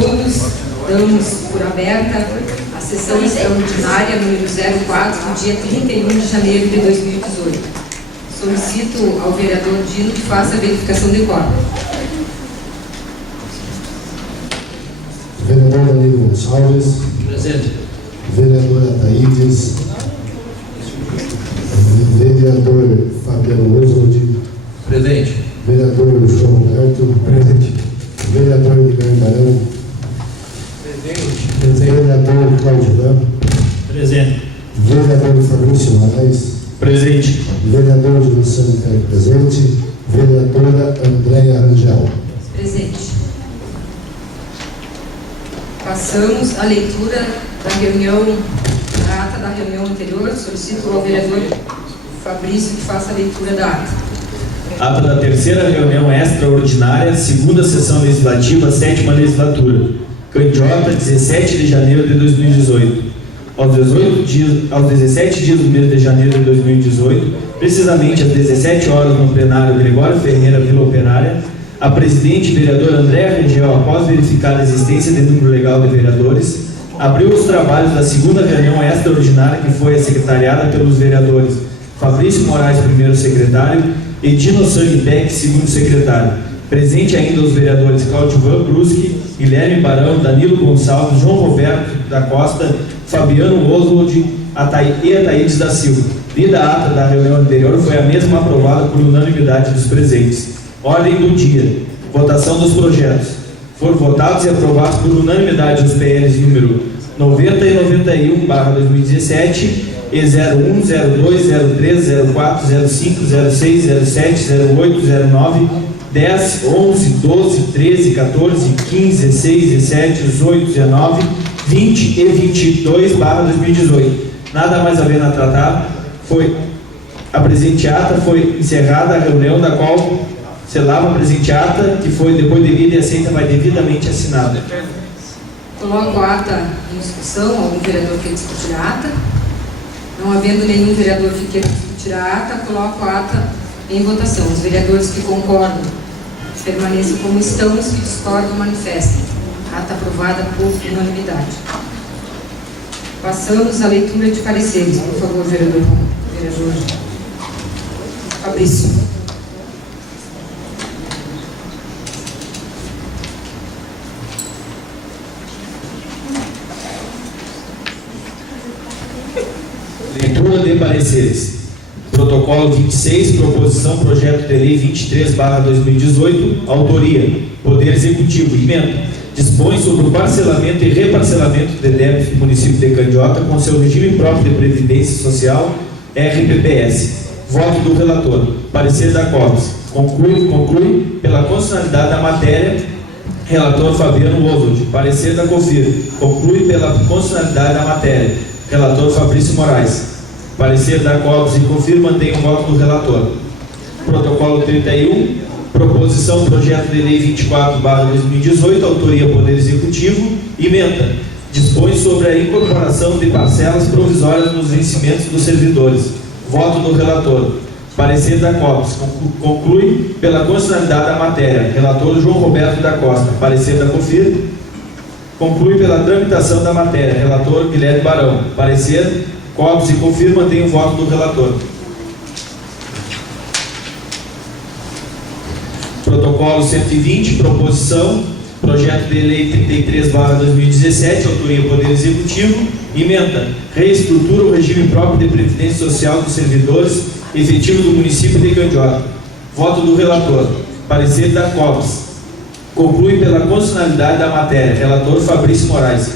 todos. Damos por aberta a sessão extraordinária número 04, do dia 31 de janeiro de 2018. Solicito ao vereador Dino que faça a verificação de quórum. Vereador Danilo Gonçalves. Presente. Vereadora Thaídes. Vereador Fabiano Oswald. Presente. Vereador João Roberto. Presente. Vereador Guilherme Barão. Presente. Vereador Cláudio Lam. Presente. Vereador Fabrício Moraes. Presente. Vereador Júlio Santos presente. Vereadora Andréia Rangel. Presente. Passamos à leitura da reunião, da ata da reunião anterior. Solicito ao vereador Fabrício que faça a leitura da ata. Ata da terceira reunião extraordinária, segunda sessão legislativa, sétima legislatura. Candiota, 17 de janeiro de 2018. Aos 17 dias do mês de janeiro de 2018, precisamente às 17 horas no plenário Gregório Ferreira, Vila Operária, a presidente vereadora Andréia Rangel, após verificar a existência de número legal de vereadores, abriu os trabalhos da segunda reunião extraordinária, que foi secretariada pelos vereadores Fabrício Moraes, primeiro secretário, e Dino Sanguitec, segundo secretário. Presente ainda os vereadores Cláudio Van Bruschi, Guilherme Barão, Danilo Gonçalves, João Roberto da Costa, Fabiano Oswald e a Thaídes da Silva. Lida a ata da reunião anterior, foi a mesma aprovada por unanimidade dos presentes. Ordem do dia. Votação dos projetos. Foram votados e aprovados por unanimidade os PLs número 90 e 91/2017 e 01, 02, 03, 04, 05, 06, 07, 08, 09, 10, 11, 12, 13, 14, 15, 16, 17, 18, 19, 20 e 22/2018. Nada mais havendo a tratar, a presente ata foi encerrada a reunião da qual selava a presente ata, que foi depois de lida e aceita, vai devidamente assinada. Coloco a ata em discussão. Algum vereador quer discutir a ata? Não havendo nenhum vereador que queira discutir a ata, coloco a ata em votação. Os vereadores que concordam permaneçam como estão, os que discordam manifestem. Ata aprovada por unanimidade. Passamos à leitura de pareceres. Por favor, vereador Fabrício. Leitura de pareceres. Protocolo 26, proposição projeto de lei 23/2018, autoria, Poder Executivo, emenda, dispõe sobre o parcelamento e reparcelamento de débitos do município de Candiota com seu regime próprio de previdência social, RPPS. Voto do relator. Parecer da COBS. Conclui pela constitucionalidade da matéria, relator Fabiano Oswald. Parecer da COFIR. Conclui pela constitucionalidade da matéria, relator Fabrício Moraes. Parecer da COBS e COFIR mantém o voto do relator. Protocolo 31, proposição projeto de lei 24/2018, autoria Poder Executivo, emenda, dispõe sobre a incorporação de parcelas provisórias nos vencimentos dos servidores. Voto do relator. Parecer da COBS. Conclui pela constitucionalidade da matéria, relator João Roberto da Costa. Parecer da COFIR. Conclui pela tramitação da matéria, relator Guilherme Barão. Parecer, COBS e COFIR mantém o voto do relator. Protocolo 120, proposição, projeto de lei 33/2017, autoria Poder Executivo, emenda, reestrutura o regime próprio de previdência social dos servidores efetivos do município de Candiota. Voto do relator. Parecer da COBS. Conclui pela constitucionalidade da matéria, relator Fabrício Moraes.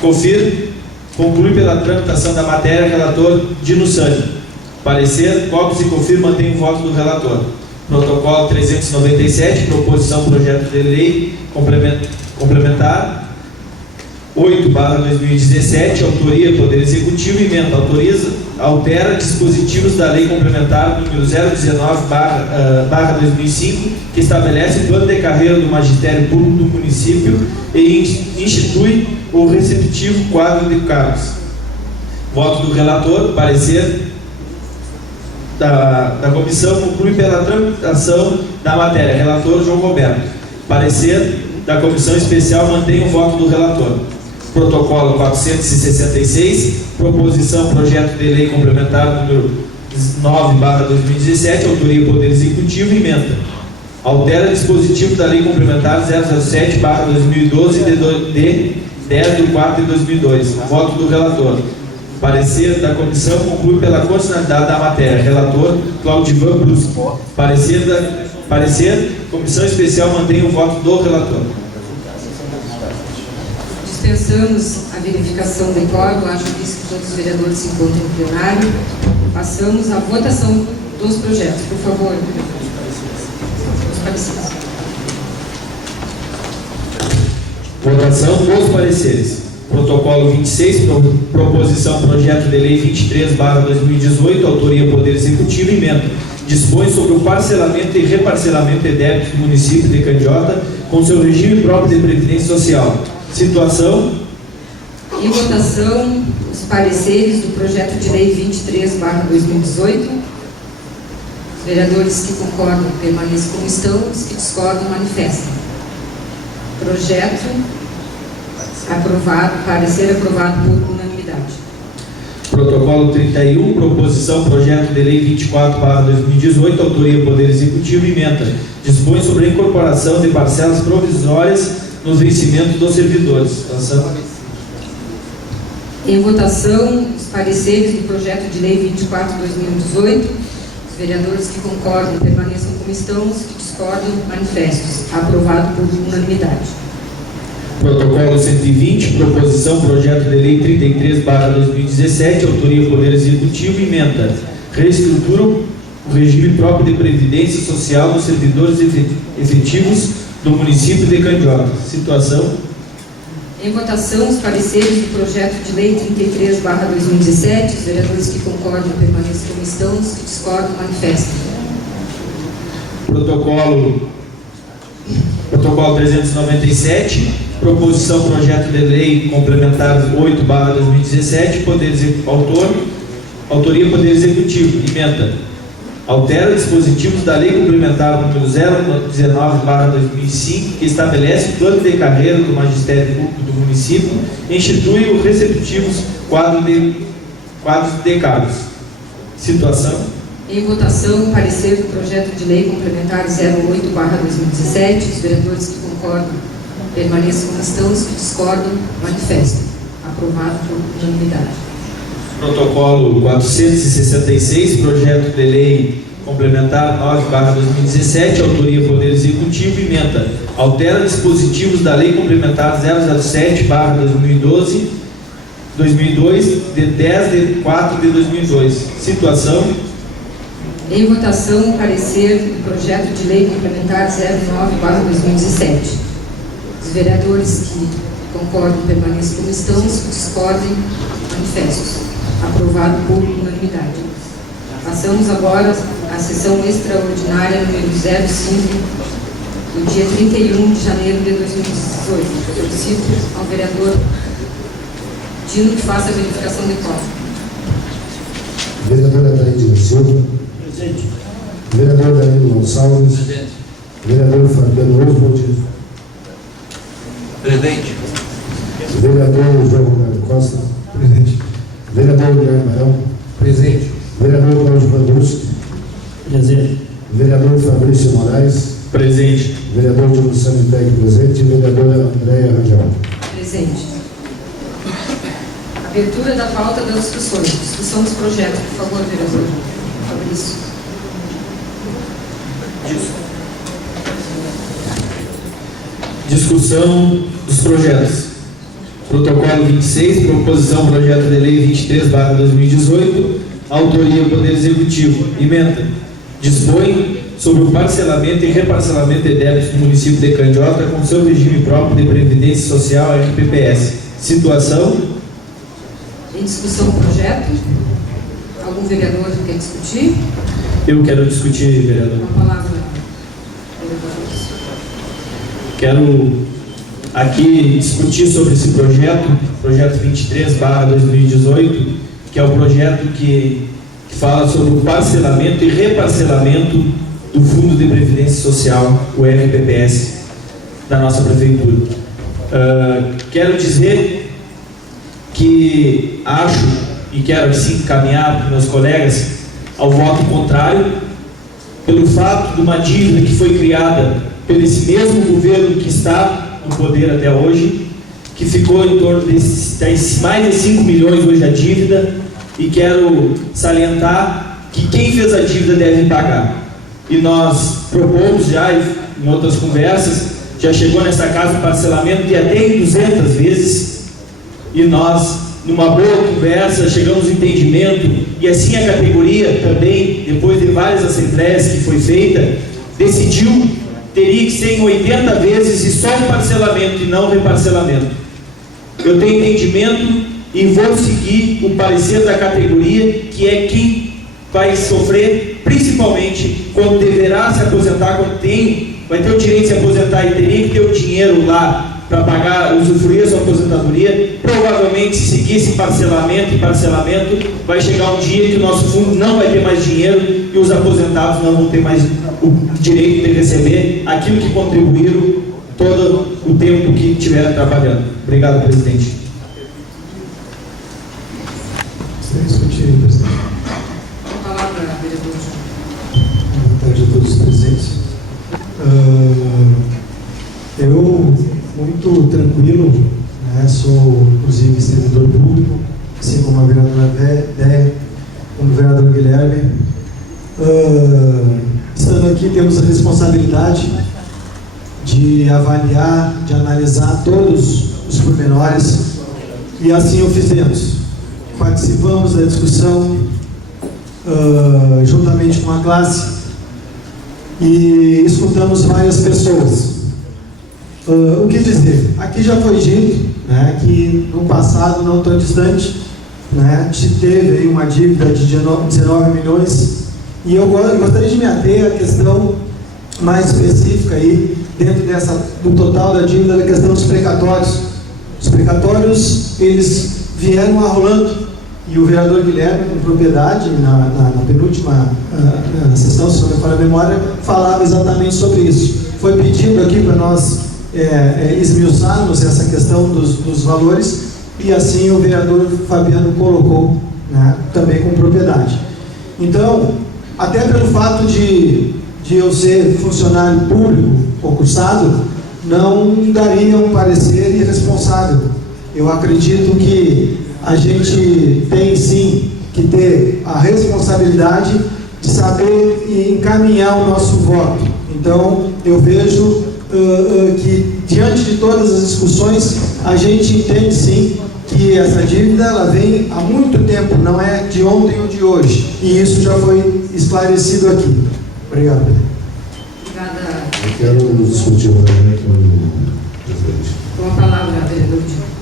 COFIR. Conclui pela tramitação da matéria, relator Dino Sani. Parecer, COBS e COFIR mantém o voto do relator. Protocolo 397, proposição projeto de lei complementar 8/2017, autoria Poder Executivo, emenda, altera dispositivos da lei complementar número 019/2005, que estabelece o plano de carreira do magistério público do município e institui o respectivo quadro de cargos. Voto do relator. Parecer. da comissão conclui pela tramitação da matéria. Relator João Roberto. Parecer da comissão especial mantém o voto do relator. Protocolo 466, proposição projeto de lei complementar número 9/2017, autoria e Poder Executivo, emenda. Altera dispositivo da lei complementar 007/2012 de 10/4/2002. Voto do relator. Parecer da comissão conclui pela continuidade da matéria. Relator Claudivan Brusque. Parecer, comissão especial mantém o voto do relator. Dispensamos a verificação do quórum, acho que todos os vereadores se encontram no plenário. Passamos à votação dos projetos. Por favor, os pareceres. Votação dos pareceres. Protocolo 26, proposição projeto de lei 23/2018, autoria Poder Executivo, emenda. Dispõe sobre o parcelamento e reparcelamento de débitos do município de Candiota com seu regime próprio de previdência social. Situação. Em votação, os pareceres do projeto de lei 23/2018. Os vereadores que concordam permaneçam como estão, os que discordam manifestam. Projeto aprovado, parecer aprovado por unanimidade. Protocolo 31, proposição projeto de lei 24/2018, autoria Poder Executivo, emenda. Dispõe sobre a incorporação de parcelas provisórias nos vencimentos dos servidores. Situação. Em votação, os pareceres do projeto de lei 24/2018. Os vereadores que concordam permaneçam como estão, os que discordam manifestos. Aprovado por unanimidade. Protocolo 120, proposição projeto de lei 33/2017, autoria Poder Executivo, emenda. Reestrutura o regime próprio de previdência social dos servidores efetivos do município de Candiota. Situação. Em votação, os pareceres do projeto de lei 33/2017. Os vereadores que concordam permaneçam como estão, os que discordam manifestam. Protocolo 397, proposição projeto de lei complementar 8/2017, autoria Poder Executivo, emenda. Altera dispositivos da lei complementar número 019/2005, que estabelece o plano de carreira do magistério público do município e institui os respectivos quadros de cargos. Situação. Em votação, o parecer do projeto de lei complementar 08/2017. Os vereadores que concordam permaneçam como estão, os que discordam manifestam. Aprovado por unanimidade. Protocolo 466, projeto de lei complementar 9/2017, autoria Poder Executivo, emenda. Altera dispositivos da lei complementar 007/2002, de 10/4/2002. Situação. Em votação, o parecer do projeto de lei complementar 09/2017. Os vereadores que concordam permaneçam como estão, os que discordem manifestos. Aprovado por unanimidade. Passamos agora à sessão extraordinária número 05, do dia 31 de janeiro de 2018. Solicito ao vereador Dino que faça a verificação de quórum. Vereadora Taíde Silva. Presente. Vereador Danilo Gonçalves. Presente. Vereador Fabiano Oswald. Presente. Vereador João Roberto Costa. Presente. Vereador Guilherme Marão. Presente. Vereador Claudivan Brusque. Presente. Vereador Fabrício Moraes. Presente. Vereador Dino Sanitec, presente. Vereadora Andréia Rangel. Presente. Abertura da pauta das discussões. Discussão dos projetos. Por favor, vereador Fabrício. Discussão dos projetos. Protocolo 26, proposição projeto de lei 23/2018, autoria Poder Executivo, emenda. Dispõe sobre o parcelamento e reparcelamento de débitos do município de Candiota com seu regime próprio de previdência social RPPS. Situação. Em discussão o projeto. Algum vereador quer discutir? Eu quero discutir, vereador. Uma palavra, vereador. Quero aqui discutir sobre esse projeto 23/2018, que é o projeto que fala sobre o parcelamento e reparcelamento do Fundo de Previdência Social, o FPPS, da nossa Prefeitura. Quero dizer que acho e quero sim caminhar para meus colegas ao voto contrário, pelo fato de uma dívida que foi criada por esse mesmo governo que está no poder até hoje, que ficou em torno de mais de 5 milhões hoje a dívida, e quero salientar que quem fez a dívida deve pagar. E nós propomos já, em outras conversas, já chegou nessa casa um parcelamento de até 200 vezes, e nós, numa boa conversa, chegamos ao entendimento, e assim a categoria também, depois de várias assembleias que foi feita, decidiu, teria que ser em 80 vezes e só um parcelamento e não reparcelamento. Eu tenho entendimento e vou seguir o parecer da categoria, que é quem vai sofrer, principalmente quando deverá se aposentar, quando vai ter o direito de se aposentar e teria que ter o dinheiro lá para pagar, usufruir a sua aposentadoria. Provavelmente, se seguir esse parcelamento e parcelamento, vai chegar um dia que o nosso fundo não vai ter mais dinheiro e os aposentados não vão ter mais o direito de receber aquilo que contribuíram todo o tempo que estiveram trabalhando. Obrigado, presidente. Presidente. Com a palavra, vereador João. Boa tarde a todos os presentes. Eu, muito tranquilo, né, sou inclusive servidor público, assim como a vereadora Déia, como o vereador Guilherme. Estando aqui, temos a responsabilidade de avaliar, de analisar todos os pormenores, e assim o fizemos. Participamos da discussão juntamente com a classe e escutamos várias pessoas. O que dizer? Aqui já foi dito, né, que no passado não tão distante, né, teve aí uma dívida de 19 milhões, e eu gostaria de me ater à questão mais específica aí, dentro do total da dívida, da questão dos precatórios. Os precatórios, eles vieram arrolando, e o vereador Guilherme, com propriedade, na penúltima sessão, se não me falha a memória, falava exatamente sobre isso. Foi pedido aqui para nós esmiuçarmos essa questão dos valores, e assim o vereador Fabiano colocou, né, também com propriedade. Então, até pelo fato de eu ser funcionário público concursado, não daria um parecer irresponsável. Eu acredito que a gente tem sim que ter a responsabilidade de saber encaminhar o nosso voto. Então, eu vejo que diante de todas as discussões, a gente entende sim que essa dívida ela vem há muito tempo, não é de ontem ou de hoje, e isso já foi esclarecido aqui. Obrigado. Obrigada. Eu quero discutir o projeto, presidente. Com a palavra, vereador João.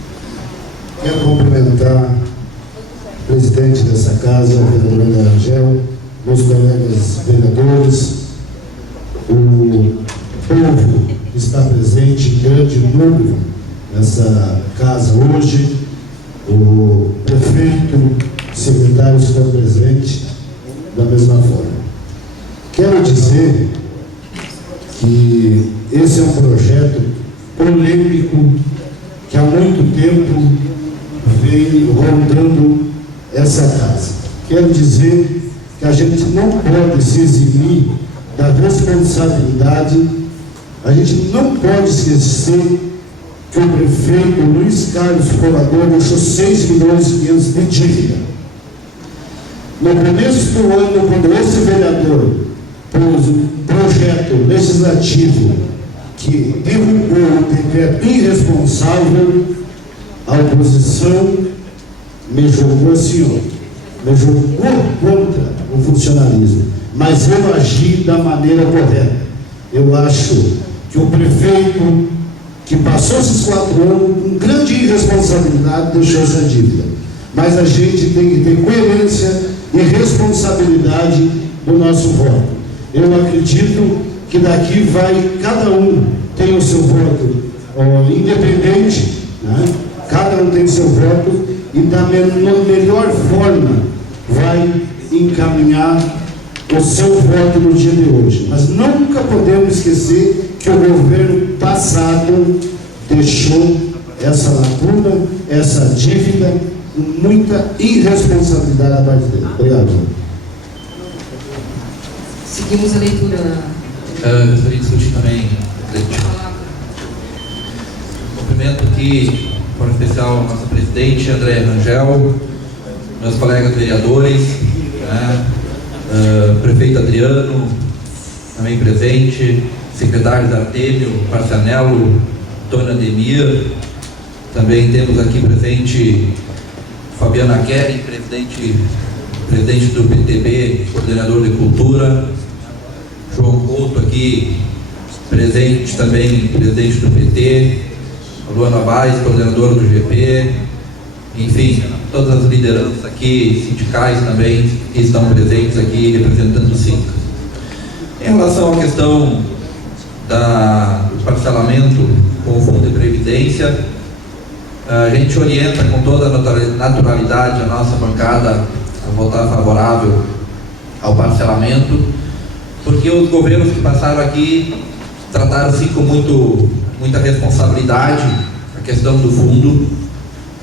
Quero cumprimentar o presidente dessa casa, a vereadora Angel, meus colegas vereadores, o povo que está presente em grande número nessa casa hoje, o prefeito, o secretário estão presentes da mesma forma. Quero dizer que esse é um projeto polêmico que há muito tempo vem rondando essa casa. Quero dizer que a gente não pode se eximir da responsabilidade, a gente não pode esquecer que o prefeito Luiz Carlos Colador deixou 6 milhões e 500 de dívida. No começo do ano, quando esse vereador pôs um projeto legislativo que derrubou o decreto irresponsável, a oposição me jogou assim, me jogou contra o funcionalismo, mas eu agi da maneira correta. Eu acho que o prefeito que passou esses 4 anos com grande irresponsabilidade deixou essa dívida, mas a gente tem que ter coerência e responsabilidade do nosso voto. Eu acredito que daqui cada um tem o seu voto independente, né? Cada um tem seu voto e da melhor forma vai encaminhar o seu voto no dia de hoje. Mas nunca podemos esquecer que o governo passado deixou essa lacuna, essa dívida, com muita irresponsabilidade da parte dele. Obrigado. Seguimos a leitura. Gostaria de discutir também. Cumprimento aqui, de forma especial, a nossa presidente, André Rangel, meus colegas vereadores, né, prefeito Adriano, também presente, secretários Artêmio, Marcianello, Antônio Ademir, também temos aqui presente Fabiana Kering, presidente do PTB, coordenador de cultura, João Couto aqui, presente também, presidente do PT, Luana Baez, coordenadora do GP, enfim, todas as lideranças aqui, sindicais também, que estão presentes aqui, representando o SINCA. Em relação à questão do parcelamento com o Fundo de Previdência, a gente orienta com toda a naturalidade a nossa bancada a votar favorável ao parcelamento, porque os governos que passaram aqui trataram assim com muita responsabilidade a questão do fundo.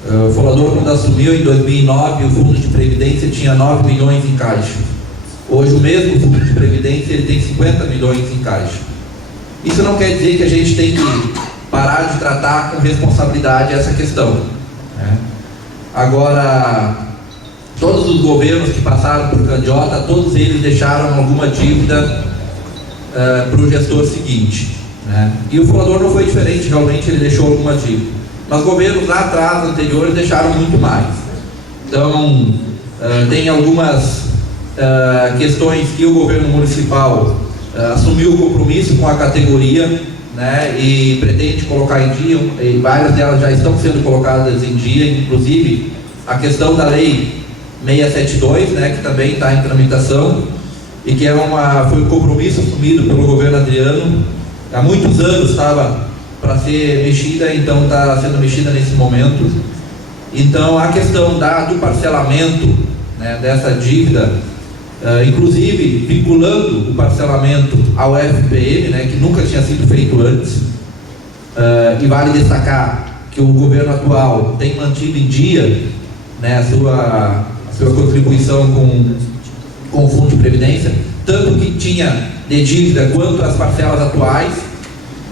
O Folador, quando assumiu em 2009, o Fundo de Previdência tinha 9 milhões em caixa. Hoje o mesmo Fundo de Previdência ele tem 50 milhões em caixa. Isso não quer dizer que a gente tem que parar de tratar com responsabilidade essa questão, né? Agora, todos os governos que passaram por Candiota, todos eles deixaram alguma dívida para o gestor seguinte, né? E o Folador não foi diferente, realmente ele deixou alguma dívida. Mas governos lá atrás, anteriores, deixaram muito mais. Então, tem algumas questões que o governo municipal assumiu o compromisso com a categoria, né, e pretende colocar em dia, e várias delas já estão sendo colocadas em dia, inclusive a questão da lei 672, né, que também está em tramitação, e que foi um compromisso assumido pelo governo Adriano. Há muitos anos estava para ser mexida, então está sendo mexida nesse momento. Então a questão do parcelamento, né, dessa dívida, inclusive vinculando o parcelamento ao FPM, né, que nunca tinha sido feito antes, e vale destacar que o governo atual tem mantido em dia, né, a sua contribuição com o Fundo de Previdência, tanto que tinha de dívida quanto as parcelas atuais.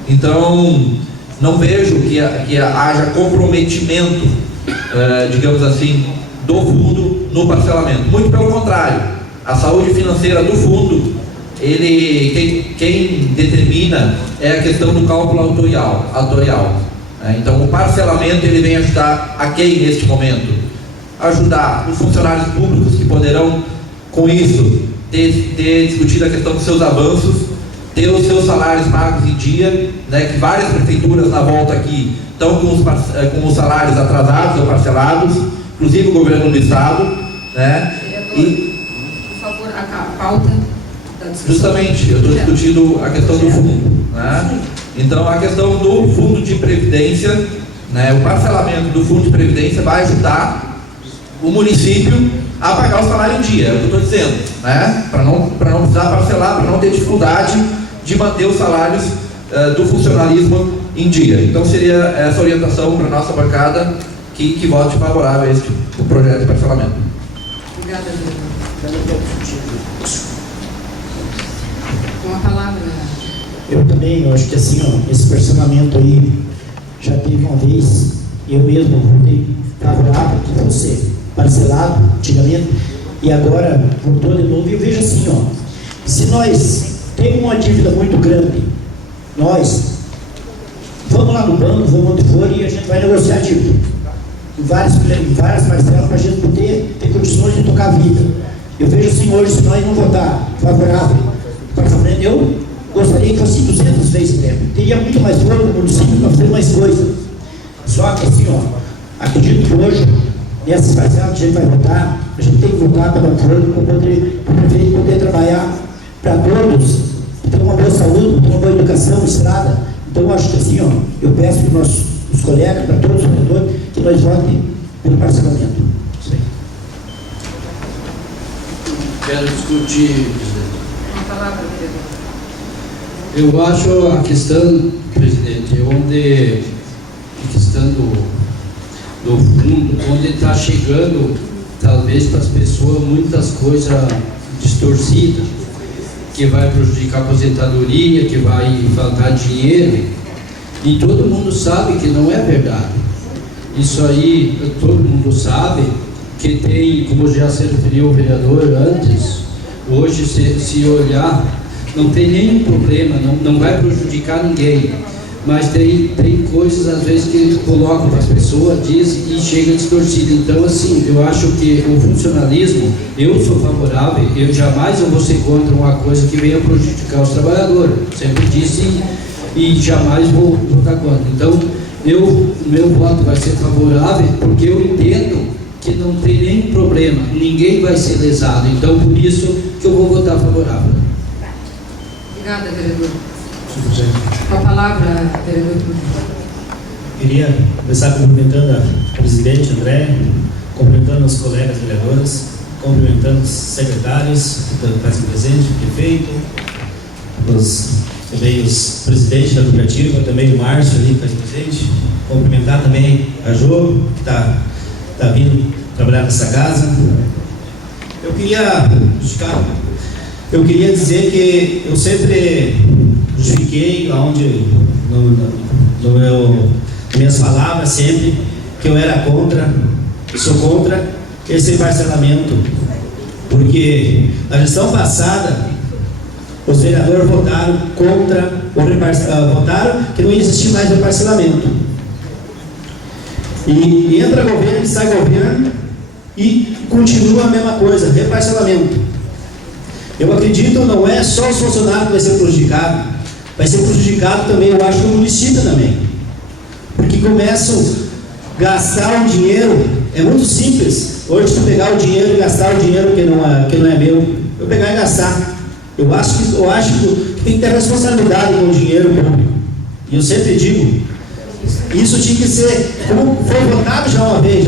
Então, não vejo que haja comprometimento, digamos assim, do fundo no parcelamento. Muito pelo contrário, a saúde financeira do fundo, quem determina é a questão do cálculo autorial. Então, o parcelamento ele vem ajudar a quem neste momento? Ajudar os funcionários públicos que poderão, com isso, ter discutido a questão dos seus avanços, ter os seus salários pagos em dia, né, que várias prefeituras na volta aqui estão com os salários atrasados ou parcelados, inclusive o governo do estado, né? Por favor, a pauta da discussão. Justamente, eu estou discutindo a questão do fundo, né? Então, a questão do Fundo de Previdência, né, o parcelamento do Fundo de Previdência vai ajudar o município a pagar o salário em dia, é o que eu estou dizendo, né? Para não precisar parcelar, para não ter dificuldade de manter os salários do funcionalismo em dia. Então seria essa orientação para a nossa bancada que vote favorável a este projeto de parcelamento. Obrigada, Adriano. Com a palavra. Eu também, eu acho que assim, ó, esse parcelamento aí já teve uma vez, eu mesmo votei favorável que fosse parcelado antigamente, e agora voltou de novo. E eu vejo assim, ó, se nós temos uma dívida muito grande, nós vamos lá no banco, vamos onde for e a gente vai negociar a dívida em várias parcelas para a gente poder ter condições de tocar a vida. Eu vejo assim hoje, se nós não votar favorável ao parcelamento, eu gostaria que fosse 200 vezes tempo. Teria muito mais força no município para fazer mais coisas. Só que assim, ó, acredito que hoje nessas parcelas que a gente vai votar, a gente tem que votar para o prefeito poder trabalhar para todos, ter uma boa saúde, ter uma boa educação, estrada. Então eu acho que assim, ó, eu peço para os colegas, para todos os vereadores, que nós votem pelo parcelamento. Isso aí. quero discutir. Uma palavra, vereador. Eu acho a questão, presidente, a questão do fundo, onde está chegando, talvez para as pessoas, muitas coisas distorcidas, que vai prejudicar a aposentadoria, que vai faltar dinheiro, e todo mundo sabe que não é verdade. Isso aí, todo mundo sabe que tem, como já se referiu o vereador antes, hoje se olhar, não tem nenhum problema, não vai prejudicar ninguém, mas tem coisas às vezes que colocam para as pessoas, diz e chega distorcido. Então assim, eu acho que o funcionalismo, eu sou favorável, eu jamais vou ser contra uma coisa que venha prejudicar os trabalhadores, sempre disse e jamais vou votar contra. Então meu voto vai ser favorável, porque eu entendo que não tem nenhum problema, ninguém vai ser lesado, então por isso que eu vou votar favorável. Obrigada, vereador. Com a palavra, vereador. Queria começar cumprimentando a presidente André, cumprimentando os colegas vereadores, cumprimentando os secretários, que fazem presente, o prefeito, também os presidentes da cooperativa, também o Márcio ali que faz presente, cumprimentar também a Jo, que está vindo trabalhar nessa casa. Eu queria dizer que eu sempre justifiquei aonde minhas palavras sempre que eu era sou contra esse parcelamento, porque na gestão passada os vereadores votaram contra votaram que não existia mais o parcelamento, e entra governo, sai governo e continua a mesma coisa, reparcelamento. Eu acredito, não é só os funcionários que vai ser prejudicado também, eu acho que o município também, porque começam a gastar o dinheiro, é muito simples, hoje tu pegar o dinheiro e gastar o dinheiro que não é meu, eu pegar e gastar, eu acho que tem que ter responsabilidade com o dinheiro público, e eu sempre digo, isso tinha que ser, como foi votado já uma vez,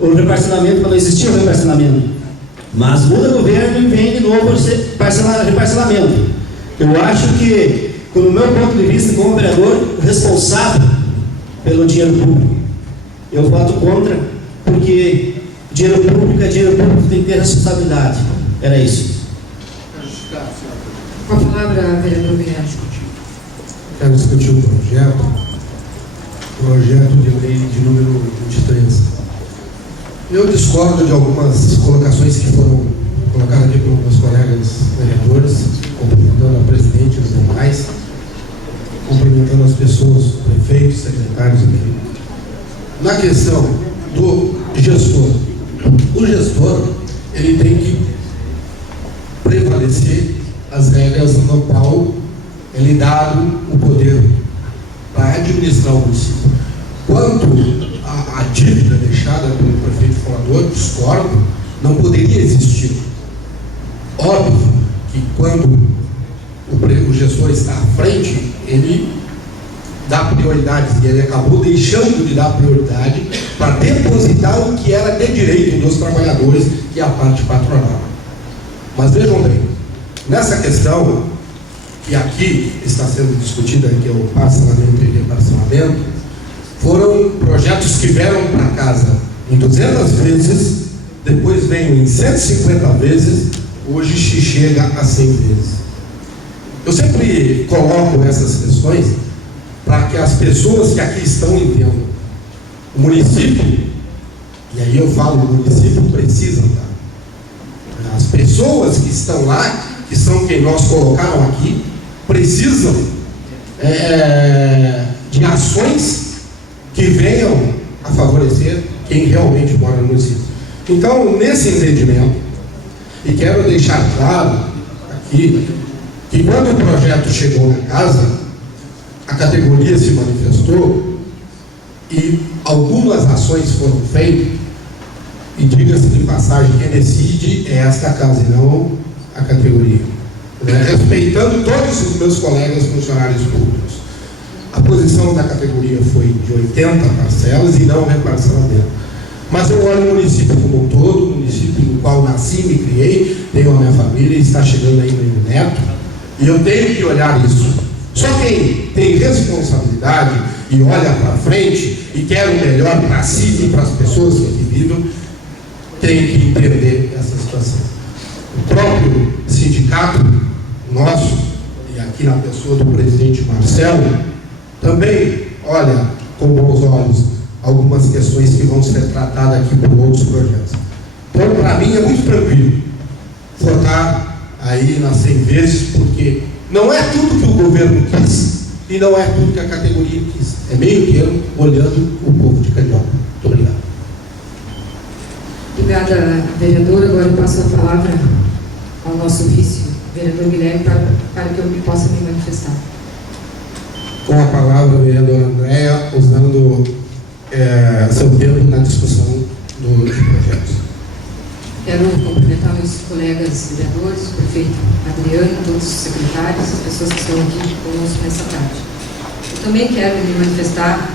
o reparcelamento, quando existia o reparcelamento, mas muda o governo e vem de novo reparcelamento. Eu acho que, do meu ponto de vista, como vereador responsável pelo dinheiro público, eu voto contra, porque dinheiro público é dinheiro público, tem que ter responsabilidade. Era isso. Com a palavra, vereador Guilherme. Quero discutir um projeto de lei de número 23. Eu discordo de algumas colocações que foram colocadas aqui pelos meus colegas vereadores, cumprimentando a presidente e os demais, cumprimentando as pessoas, prefeitos, secretários aqui. Na questão do gestor, o gestor, ele tem que prevalecer as regras no qual ele é dado o poder para administrar o município. Quanto a dívida deixada pelo prefeito falador, discordo, não poderia existir. Óbvio que quando o gestor está à frente, ele dá prioridades, e ele acabou deixando de dar prioridade para depositar o que era de direito dos trabalhadores, que é a parte patronal. Mas vejam bem, nessa questão que aqui está sendo discutida, que é o parcelamento e reparcelamento, foram projetos que vieram para casa em 200 vezes, depois veio em 150 vezes, hoje chega a 100 vezes. Eu sempre coloco essas questões para que as pessoas que aqui estão entendam. O município, e aí eu falo, o município precisa andar. As pessoas que estão lá, que são quem nós colocaram aqui, precisam de ações que venham a favorecer quem realmente mora no município. Então, nesse entendimento, e quero deixar claro aqui, que quando o projeto chegou na casa, a categoria se manifestou e algumas ações foram feitas, e diga-se de passagem, quem decide é esta casa e não a categoria, respeitando todos os meus colegas funcionários públicos. A posição da categoria foi de 80 parcelas e não reparcelamento. Mas eu olho o município como um todo, o município no qual nasci, me criei, tenho a minha família e está chegando aí meu neto, e eu tenho que olhar isso. Só quem tem responsabilidade e olha para frente e quer o melhor para si e para as pessoas que aqui vivem, tem que entender essa situação. O próprio sindicato nosso, e aqui na pessoa do presidente Marcelo, também olha com bons olhos algumas questões que vão ser tratadas aqui por outros projetos. Então, para mim, é muito tranquilo votar aí nas 100 vezes, porque não é tudo que o governo quis e não é tudo que a categoria quis. É meio termo, olhando o povo de Candiota. Muito obrigado. Obrigada, vereadora. Agora eu passo a palavra ao nosso vice-vereador Guilherme para que eu possa me manifestar. Com a palavra, a vereadora Andréa, usando seu tempo na discussão dos projetos. Quero cumprimentar meus colegas vereadores, o prefeito Adriano, todos os secretários, as pessoas que estão aqui conosco nessa tarde. Eu também quero me manifestar,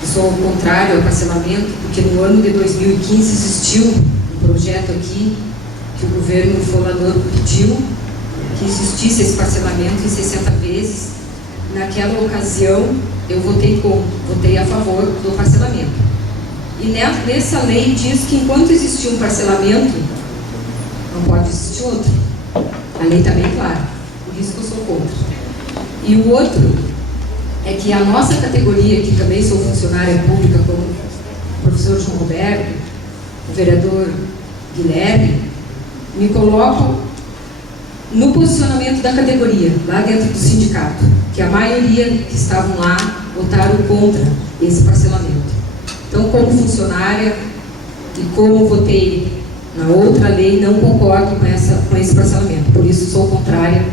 eu sou contrário ao parcelamento, porque no ano de 2015 existiu um projeto aqui que o governo Folador pediu que existisse esse parcelamento em 60 vezes. Naquela ocasião, eu votei a favor do parcelamento. E nessa lei diz que enquanto existir um parcelamento, não pode existir outro. A lei está bem clara, por isso que eu sou contra. E o outro é que a nossa categoria, que também sou funcionária pública, como o professor João Roberto, o vereador Guilherme, me coloco no posicionamento da categoria, lá dentro do sindicato, que a maioria que estavam lá votaram contra esse parcelamento. Então, como funcionária e como votei na outra lei, não concordo com esse parcelamento. Por isso, sou contrária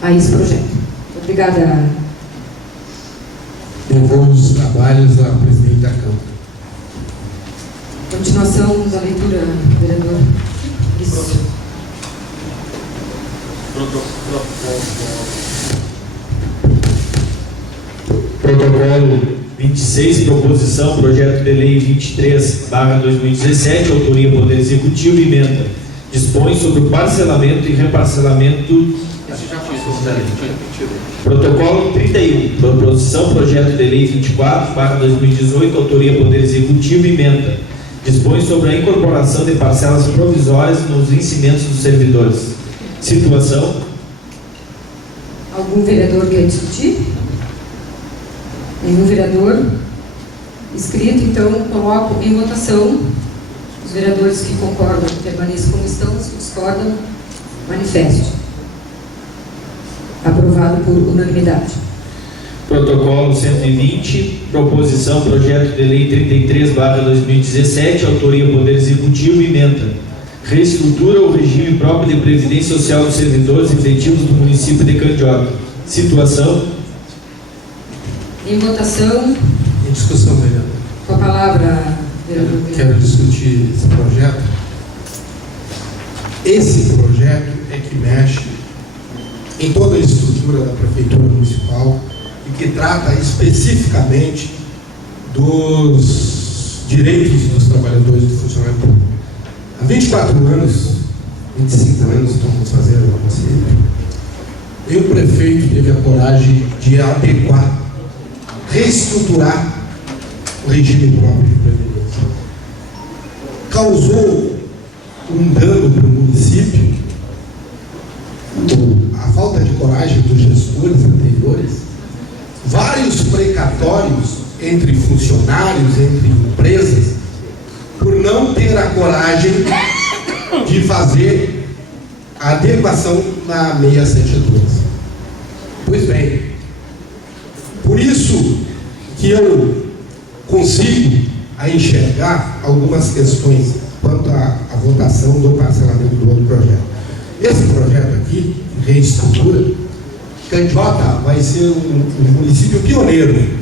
a esse projeto. Obrigada. Devolvo os trabalhos à presidente da Câmara. Continuação da leitura, vereador. Isso. Protocolo 26, proposição, projeto de lei 23/2017, autoria Poder Executivo, emenda. Dispõe sobre o parcelamento e reparcelamento. Protocolo 31, proposição, projeto de lei 24/2018, autoria Poder Executivo, emenda. Dispõe sobre a incorporação de parcelas provisórias nos vencimentos dos servidores. Situação. Algum vereador quer discutir? Nenhum vereador inscrito, então coloco em votação. Os vereadores que concordam permaneçam como estão, os que discordam, manifeste. Aprovado por unanimidade. Protocolo 120, proposição, projeto de lei 33/2017, autoria Poder Executivo, emenda. Reestrutura o regime próprio de previdência social dos servidores efetivos do município de Candiota. Situação. Em votação. Em discussão, vereador. Com a palavra, vereador. Quero discutir esse projeto. Esse projeto é que mexe em toda a estrutura da Prefeitura Municipal e que trata especificamente dos direitos dos trabalhadores do funcionário público. Há 24 anos, 25 anos, vamos fazer a conselho, e o prefeito teve a coragem de adequar, reestruturar o regime próprio de previdência. Causou um dano para o município, a falta de coragem dos gestores anteriores, vários precatórios entre funcionários, entre empresas, por não ter a coragem de fazer a adequação na 672. Pois bem, por isso que eu consigo enxergar algumas questões quanto à votação do parcelamento do outro projeto. Esse projeto aqui, reestrutura, Candiota vai ser um município pioneiro.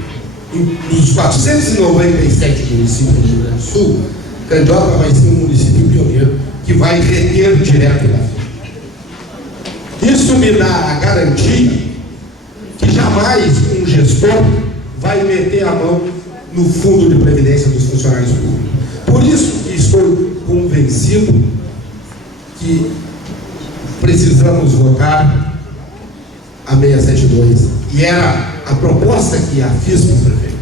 Dos 497 municípios do Rio Grande do Sul, Candiota vai ser um município pioneiro que vai reter direto da fonte. Isso me dá a garantia que jamais um gestor vai meter a mão no fundo de previdência dos funcionários públicos. Por isso que estou convencido que precisamos votar a 672. E era a proposta que a fiz para o prefeito.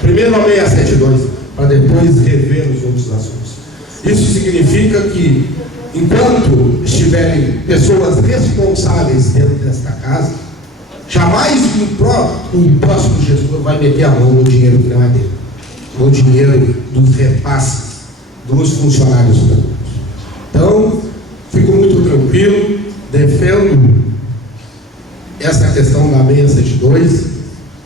Primeiro a 672, para depois rever os outros assuntos. Isso significa que, enquanto estiverem pessoas responsáveis dentro desta casa, jamais o próximo gestor vai meter a mão no dinheiro que não é dele, no dinheiro dos repasses dos funcionários públicos. Então, fico muito tranquilo, defendo essa questão da 672,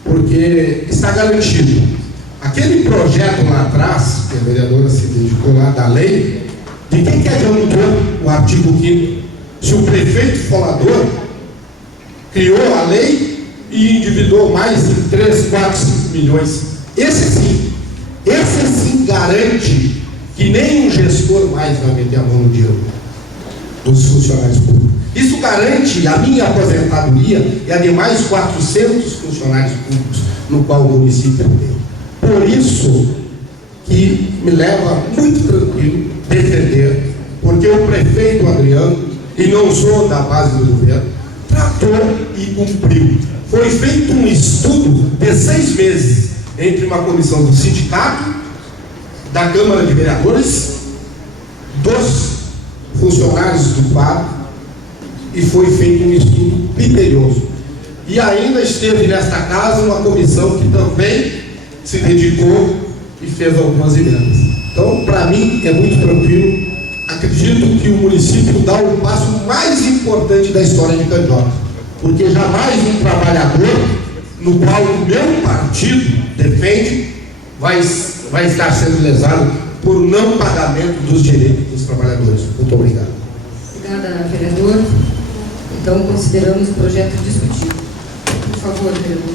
porque está garantido. Aquele projeto lá atrás, que a vereadora se dedicou lá da lei, de quem que adiantou o artigo 5º? Se o prefeito Folador criou a lei e endividou mais de 3, 4, 5 milhões. Esse sim garante que nenhum gestor mais vai meter a mão no dinheiro dos funcionários públicos. Isso garante a minha aposentadoria e a de mais 400 funcionários públicos no qual o município tem. Por isso que me leva muito tranquilo defender, porque o prefeito Adriano, e não sou da base do governo, tratou e cumpriu. Foi feito um estudo de 6 meses entre uma comissão do sindicato, da Câmara de Vereadores, dos funcionários do quadro, e foi feito um estudo criterioso. E ainda esteve nesta casa uma comissão que também se dedicou e fez algumas emendas. Então, para mim, é muito tranquilo. Acredito que o município dá o passo mais importante da história de Candiota, porque jamais um trabalhador, no qual o meu partido defende, vai estar sendo lesado por não pagamento dos direitos dos trabalhadores. Muito obrigado. Obrigada, vereador. Então, consideramos o projeto discutido. Por favor, vereador.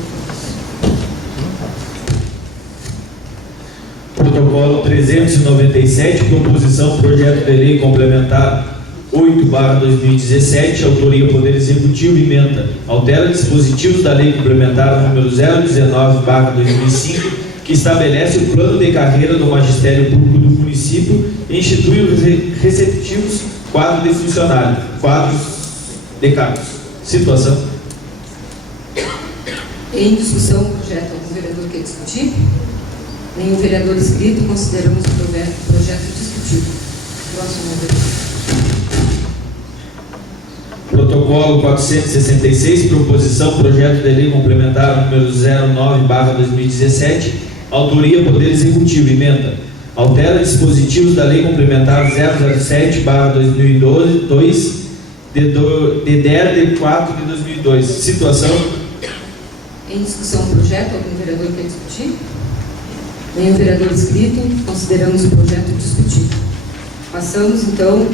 Protocolo 397, proposição projeto de lei complementar 8/2017, autoria Poder Executivo, emenda, altera dispositivos da lei complementar número 019/2005, que estabelece o plano de carreira do magistério público do município e institui os respectivos quadros de funcionário, quadros de cargos. Situação. Em discussão, o projeto. Algum vereador quer discutir? Nenhum vereador inscrito, consideramos o projeto discutido. Próximo vereador. Protocolo 466, proposição projeto de lei complementar número 09/2017, autoria Poder Executivo, emenda, altera dispositivos da lei complementar 007/2002, de 10 de 4 de 2002. Situação. Em discussão, o projeto. Algum vereador quer discutir? Nenhum vereador inscrito, consideramos o projeto discutido. Passamos, então,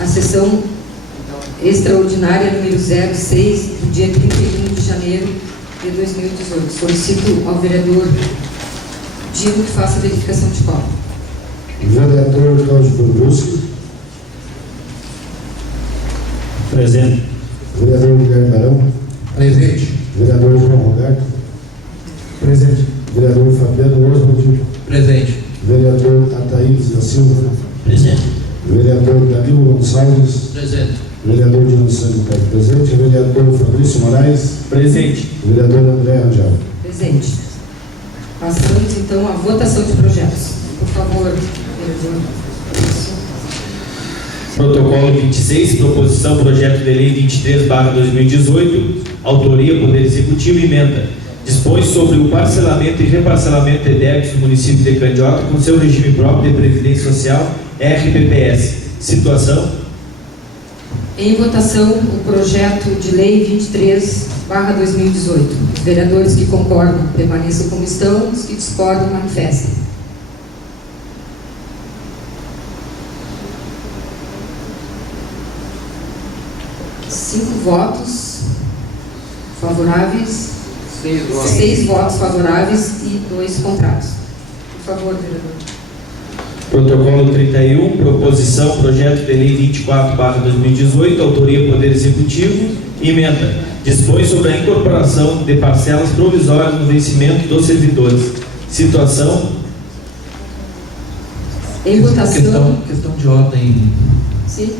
à sessão extraordinária número 06, do dia 31 de janeiro de 2018. Solicito ao vereador Dino que faça a verificação de quórum. Vereador Cláudio Boruschi. Presente. Vereador Guilherme Barão. Presente. Vereador João Roberto. Presente. Vereador Fabiano Oswald. Presente. Vereador Ataídes da Silva. Presente. Vereador Danilo Gonçalves. Presente. Vereador Dino Santos presente. Vereador Fabrício Moraes. Presente. Vereador André Rangel. Presente. Passamos, então, à votação de projetos. Por favor, vereador. Protocolo 26, proposição projeto de lei 23/2018, autoria Poder Executivo, emenda, dispõe sobre o parcelamento e reparcelamento de débitos do município de Candiota com seu regime próprio de previdência social, RPPS. Situação. Em votação, o projeto de lei 23/2018. Os vereadores que concordam permaneçam como estão, os que discordam manifestem. Cinco votos favoráveis, 6 votos favoráveis e 2 contrários. Por favor, vereador. Protocolo 31, proposição projeto de lei 24/2018, autoria Poder Executivo, emenda, dispõe sobre a incorporação de parcelas provisórias no vencimento dos servidores. Situação. Em votação. Questão de ordem. Sim?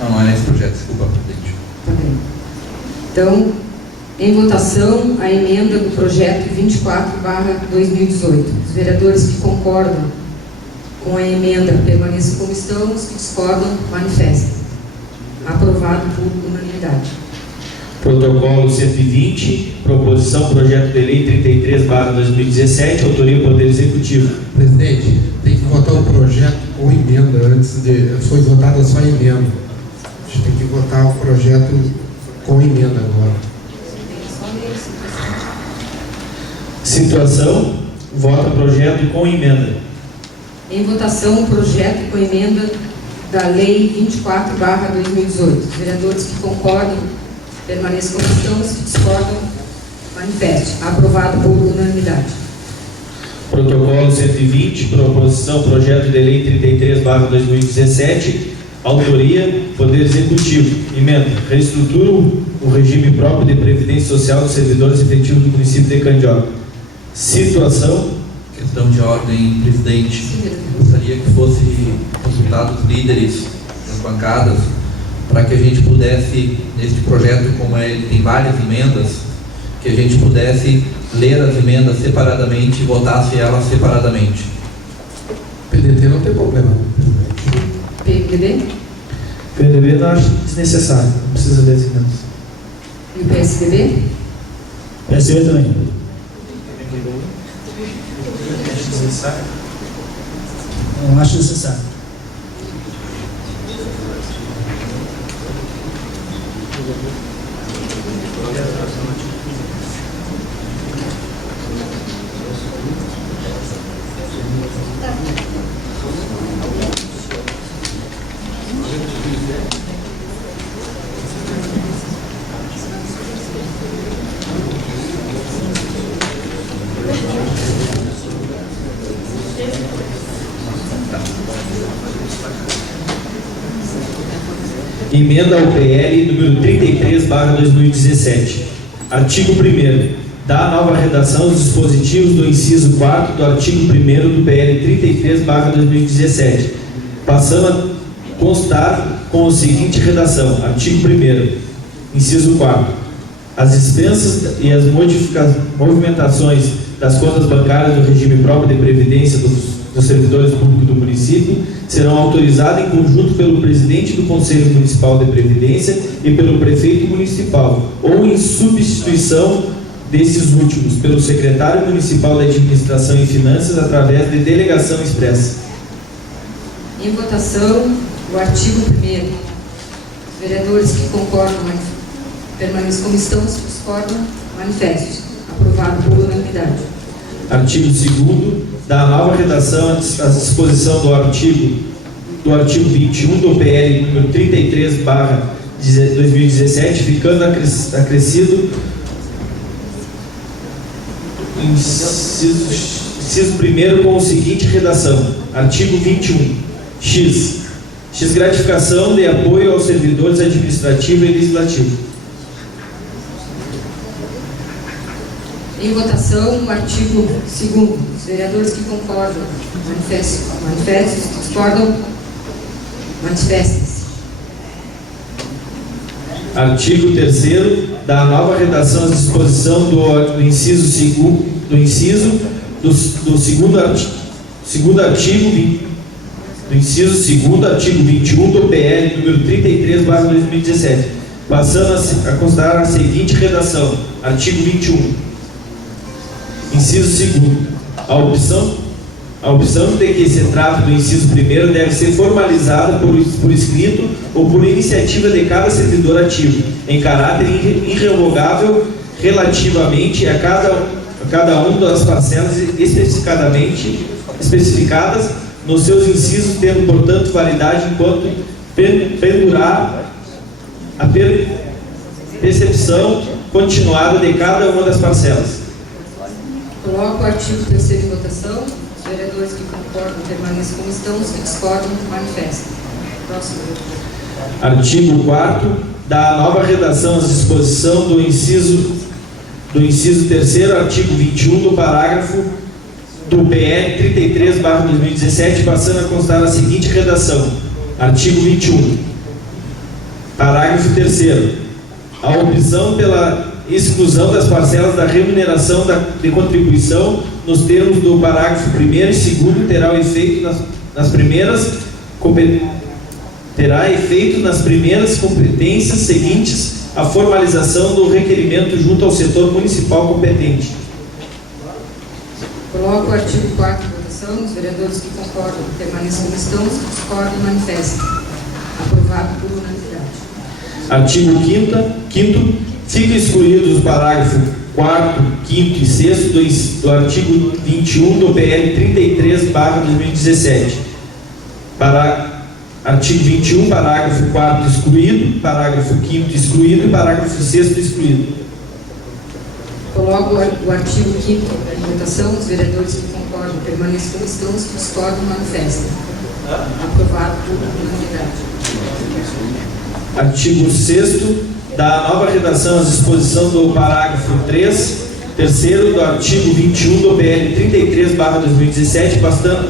Não é nesse projeto, desculpa, presidente. Tá bem. Então, em votação, a emenda do projeto 24/2018. Os vereadores que concordam com a emenda permaneçam como estão, os que discordam manifestem. Aprovado por unanimidade. Protocolo 120, proposição projeto de lei 33/2017, autoria Poder Executivo. Presidente, tem que votar o projeto com emenda antes de... Foi votada só a emenda. A gente tem que votar o projeto com emenda agora. Situação, vota projeto com emenda. Em votação, o projeto com emenda da Lei 24/2018. Os vereadores que concordam permaneçam como estão, os que discordam manifestem. Aprovado por unanimidade. Protocolo 120, proposição projeto de lei 33/2017, autoria Poder Executivo. Emenda, reestrutura o regime próprio de previdência social dos servidores efetivos do município de Candiota. Situação. Questão de ordem, presidente. Gostaria que fosse consultado os líderes das bancadas para que a gente pudesse, neste projeto, como ele tem várias emendas, que a gente pudesse ler as emendas separadamente e votasse elas separadamente. PDT não tem problema, presidente. PMDB PMDB não acho desnecessário, não precisa ler as emendas. e o PSDB? PSDB também. Não acho necessário. Emenda ao PL número 33/2017. Artigo 1º. Dá nova redação os dispositivos do inciso 4º do artigo 1º do PL 33/2017, passando a constar com a seguinte redação. Artigo 1º. Inciso 4º. As dispensas e as movimentações das contas bancárias do regime próprio de previdência dos servidores públicos do município serão autorizadas em conjunto pelo presidente do Conselho Municipal de Previdência e pelo prefeito municipal, ou em substituição desses últimos, pelo secretário municipal de Administração e Finanças, através de delegação expressa. Em votação, o artigo 1º. Os vereadores que concordam permaneçam como estão, os que discordam manifestem. Aprovado por unanimidade. Artigo 2º. Da nova redação à disposição do artigo 21 do PL número 33/2017, ficando acrescido inciso 1º com a seguinte redação. Artigo 21. X gratificação de apoio aos servidores administrativo e legislativo. Em votação, o artigo 2º. Os vereadores que concordam manifestem, os que discordam manifestem-se. Artigo 3º. Da nova redação à disposição do inciso 2º artigo 21 do PL número 33/2017, passando a constar a seguinte redação. Artigo 21. Inciso 2º. A opção de que se trata do inciso 1º deve ser formalizada por escrito ou por iniciativa de cada servidor ativo, em caráter irrevogável relativamente a cada uma das parcelas especificadas nos seus incisos, tendo, portanto, validade enquanto pendurar a percepção continuada de cada uma das parcelas. Coloco o artigo 3º em votação. Os vereadores que concordam permaneçam como estão, os que discordam manifestem. Próximo. Artigo 4º. Da nova redação à disposição do inciso 3º, artigo 21 do parágrafo do PL 33/2017, passando a constar a seguinte redação: artigo 21, parágrafo 3º. A opção pela exclusão das parcelas da remuneração de contribuição nos termos do parágrafo 1º e 2º terá efeito nas primeiras competências seguintes à formalização do requerimento junto ao setor municipal competente. Coloco o artigo 4º em votação. Os vereadores que concordam permaneçam como estão, os que discordam manifestem. Aprovado por unanimidade. Artigo 5º. Fica excluídos os parágrafos 4º, 5º e 6º do artigo 21 do PL 33/2017. Artigo 21, parágrafo 4º excluído, parágrafo 5º excluído e parágrafo 6º excluído. Coloco o artigo 5º em votação. Os vereadores que concordam permaneçam como estão, os que discordam manifestem. Aprovado por unanimidade. Artigo 6º. Da nova redação às disposições do parágrafo 3º do artigo 21 do PL 33/2017,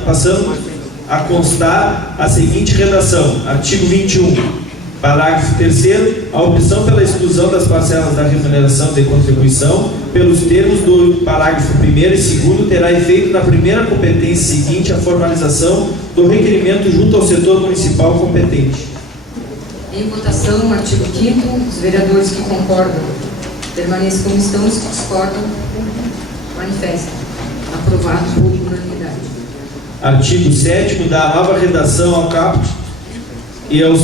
passando a constar a seguinte redação: artigo 21, parágrafo 3º. A opção pela exclusão das parcelas da remuneração de contribuição pelos termos do parágrafo 1º e 2º terá efeito na primeira competência seguinte à formalização do requerimento junto ao setor municipal competente. Em votação, o artigo 5º. Os vereadores que concordam permaneçam como estão, os que discordam manifestem. Aprovado por unanimidade. Artigo 7º. Da nova redação ao caput e aos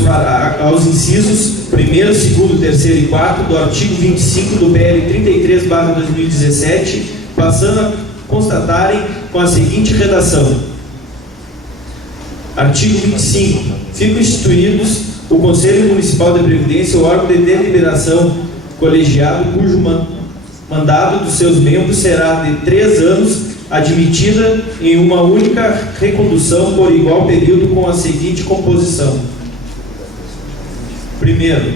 incisos 1º, 2º, 3º e 4º do artigo 25 do PL 33/2017, passando a constatarem com a seguinte redação: artigo 25. Ficam instituídos o Conselho Municipal de Previdência, o órgão de deliberação colegiado, cujo mandato dos seus membros será de 3 anos, admitida em uma única recondução por igual período, com a seguinte composição: primeiro,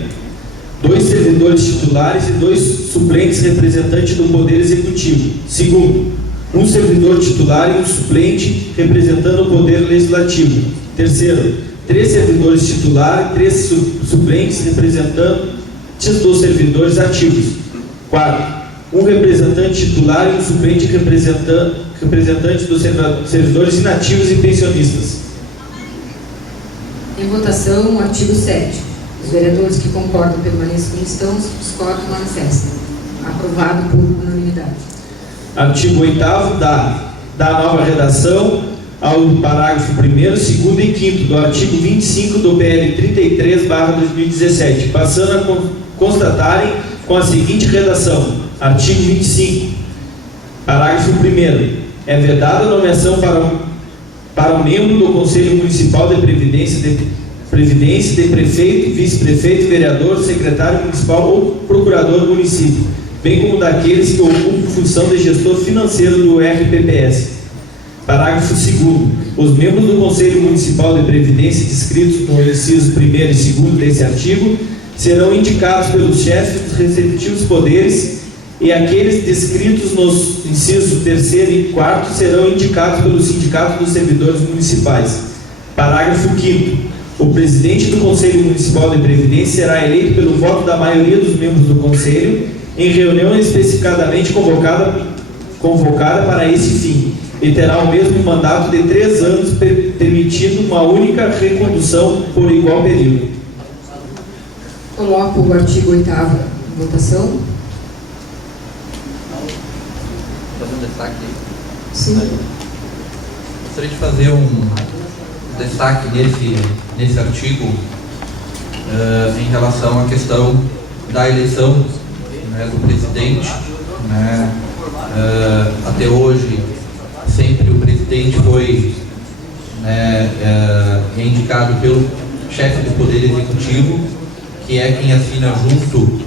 2 servidores titulares e 2 suplentes representantes do Poder Executivo. Segundo, 1 servidor titular e 1 suplente representando o Poder Legislativo. Terceiro, 3 servidores titulares e 3 suplentes representantes dos servidores ativos. 4. 1 representante titular e 1 suplente representante dos servidores inativos e pensionistas. Em votação, o artigo 7. Os vereadores que concordam permaneçam como estão, os que discordam manifestem. Aprovado por unanimidade. Artigo 8º. Da nova redação ao parágrafo 1º, 2º e 5º do artigo 25 do PL 33/2017, passando a constatarem com a seguinte redação: artigo 25, parágrafo 1º. É vedada a nomeação para o membro do Conselho Municipal de Previdência de prefeito, vice-prefeito, vereador, secretário municipal ou procurador do município, bem como daqueles que ocupam função de gestor financeiro do RPPS. Parágrafo 2º. Os membros do Conselho Municipal de Previdência descritos no inciso 1º e 2º desse artigo serão indicados pelos chefes dos respectivos poderes, e aqueles descritos nos incisos 3º e 4º serão indicados pelo Sindicato dos Servidores Municipais. Parágrafo 5º. O presidente do Conselho Municipal de Previdência será eleito pelo voto da maioria dos membros do Conselho em reunião especificadamente convocada para esse fim, e terá o mesmo mandato de 3 anos, permitindo uma única recondução por igual período. Coloco o artigo 8º em votação. Fazer um destaque. Sim. Gostaria de fazer um destaque nesse artigo em relação à questão da eleição, né, do presidente. Né, até hoje, sempre o presidente foi, né, indicado pelo chefe do Poder Executivo, que é quem assina junto,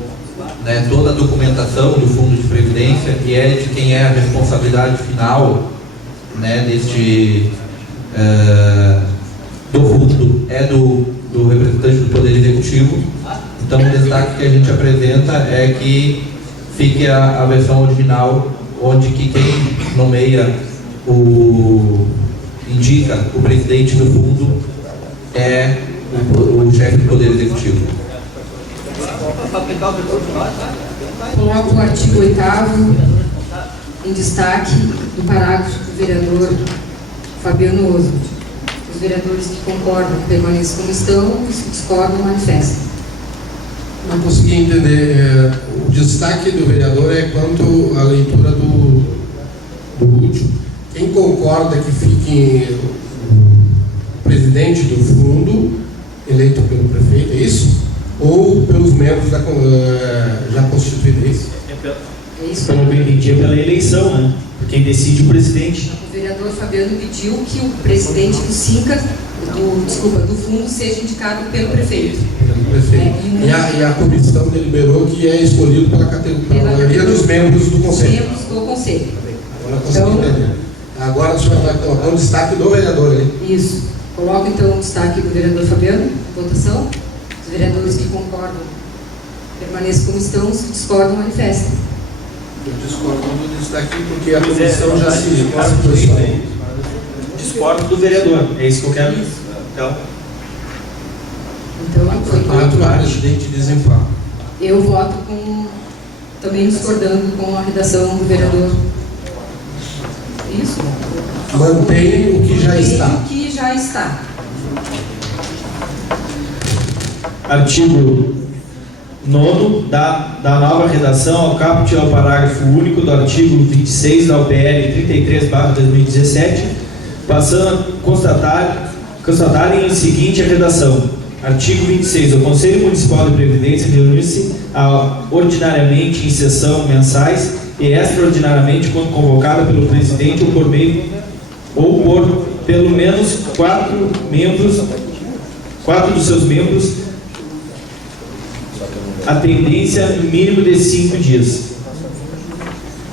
né, toda a documentação do Fundo de Previdência, e é de quem é a responsabilidade final, né, do fundo, é do representante do Poder Executivo. Então, o destaque que a gente apresenta é que fique a versão original, onde que quem nomeia indica o presidente do fundo é o chefe do Poder Executivo. Coloco o artigo 8º em destaque do parágrafo do vereador Fabiano Oswald. Os vereadores que concordam permaneçam como estão, os que discordam manifestem. Não consegui entender. O destaque do vereador é quanto à leitura do último. Quem concorda que fique o presidente do fundo eleito pelo prefeito, é isso? Ou pelos membros já constituídos, é isso? É isso. Pelo que eu entendi, é pela eleição, né? Quem decide o presidente. O vereador Fabiano pediu que o presidente do SINCA, do fundo, seja indicado pelo prefeito. Pelo prefeito. E a comissão deliberou que é escolhido pela maioria dos membros do conselho. Membros do conselho. Agora consegui entender. Agora o senhor vai colocar o destaque do vereador ali. Isso. Coloco então o destaque do vereador Fabiano. Votação. Os vereadores que concordam permaneçam como estão, os que discordam manifestem. Eu discordo do destaque porque a comissão já se posicionou. Discordo do vereador, é isso que eu quero. Então, foi Quanto o presidente desempenho. Eu voto também discordando com a redação do vereador. Isso. Mantém o que já está. Mantém o que já está. Artigo 9º da nova redação ao caput ao parágrafo único do artigo 26 da UPL 33/2017, passando a constatarem o seguinte a redação. Artigo 26. O Conselho Municipal de Previdência reúne-se ordinariamente em sessão mensais e extraordinariamente quando convocada pelo presidente ou por pelo menos 4 dos seus membros, a tendência no mínimo de 5 dias.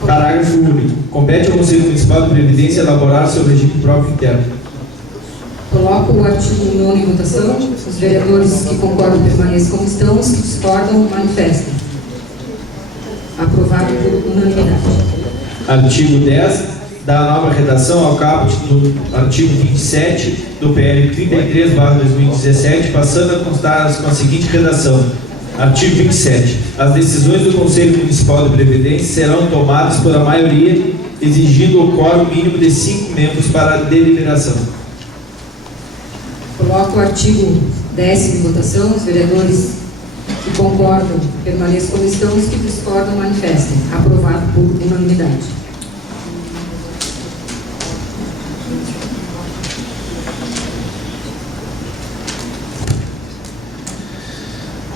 Parágrafo único. Compete ao Conselho Municipal de Previdência elaborar seu regime próprio interno. Coloco o artigo 9º em votação. Os vereadores que concordam permaneçam como estão, os que discordam manifestem. Aprovado por unanimidade. Artigo 10 da nova redação ao caput do artigo 27 do PL 33/2017, passando a constar com a seguinte redação. Artigo 27. As decisões do Conselho Municipal de Previdência serão tomadas por a maioria, exigindo o quórum mínimo de 5 membros para a deliberação. Coloco o artigo 10º em votação. Os vereadores que concordam permaneçam como estão, os que discordam manifestem. Aprovado por unanimidade.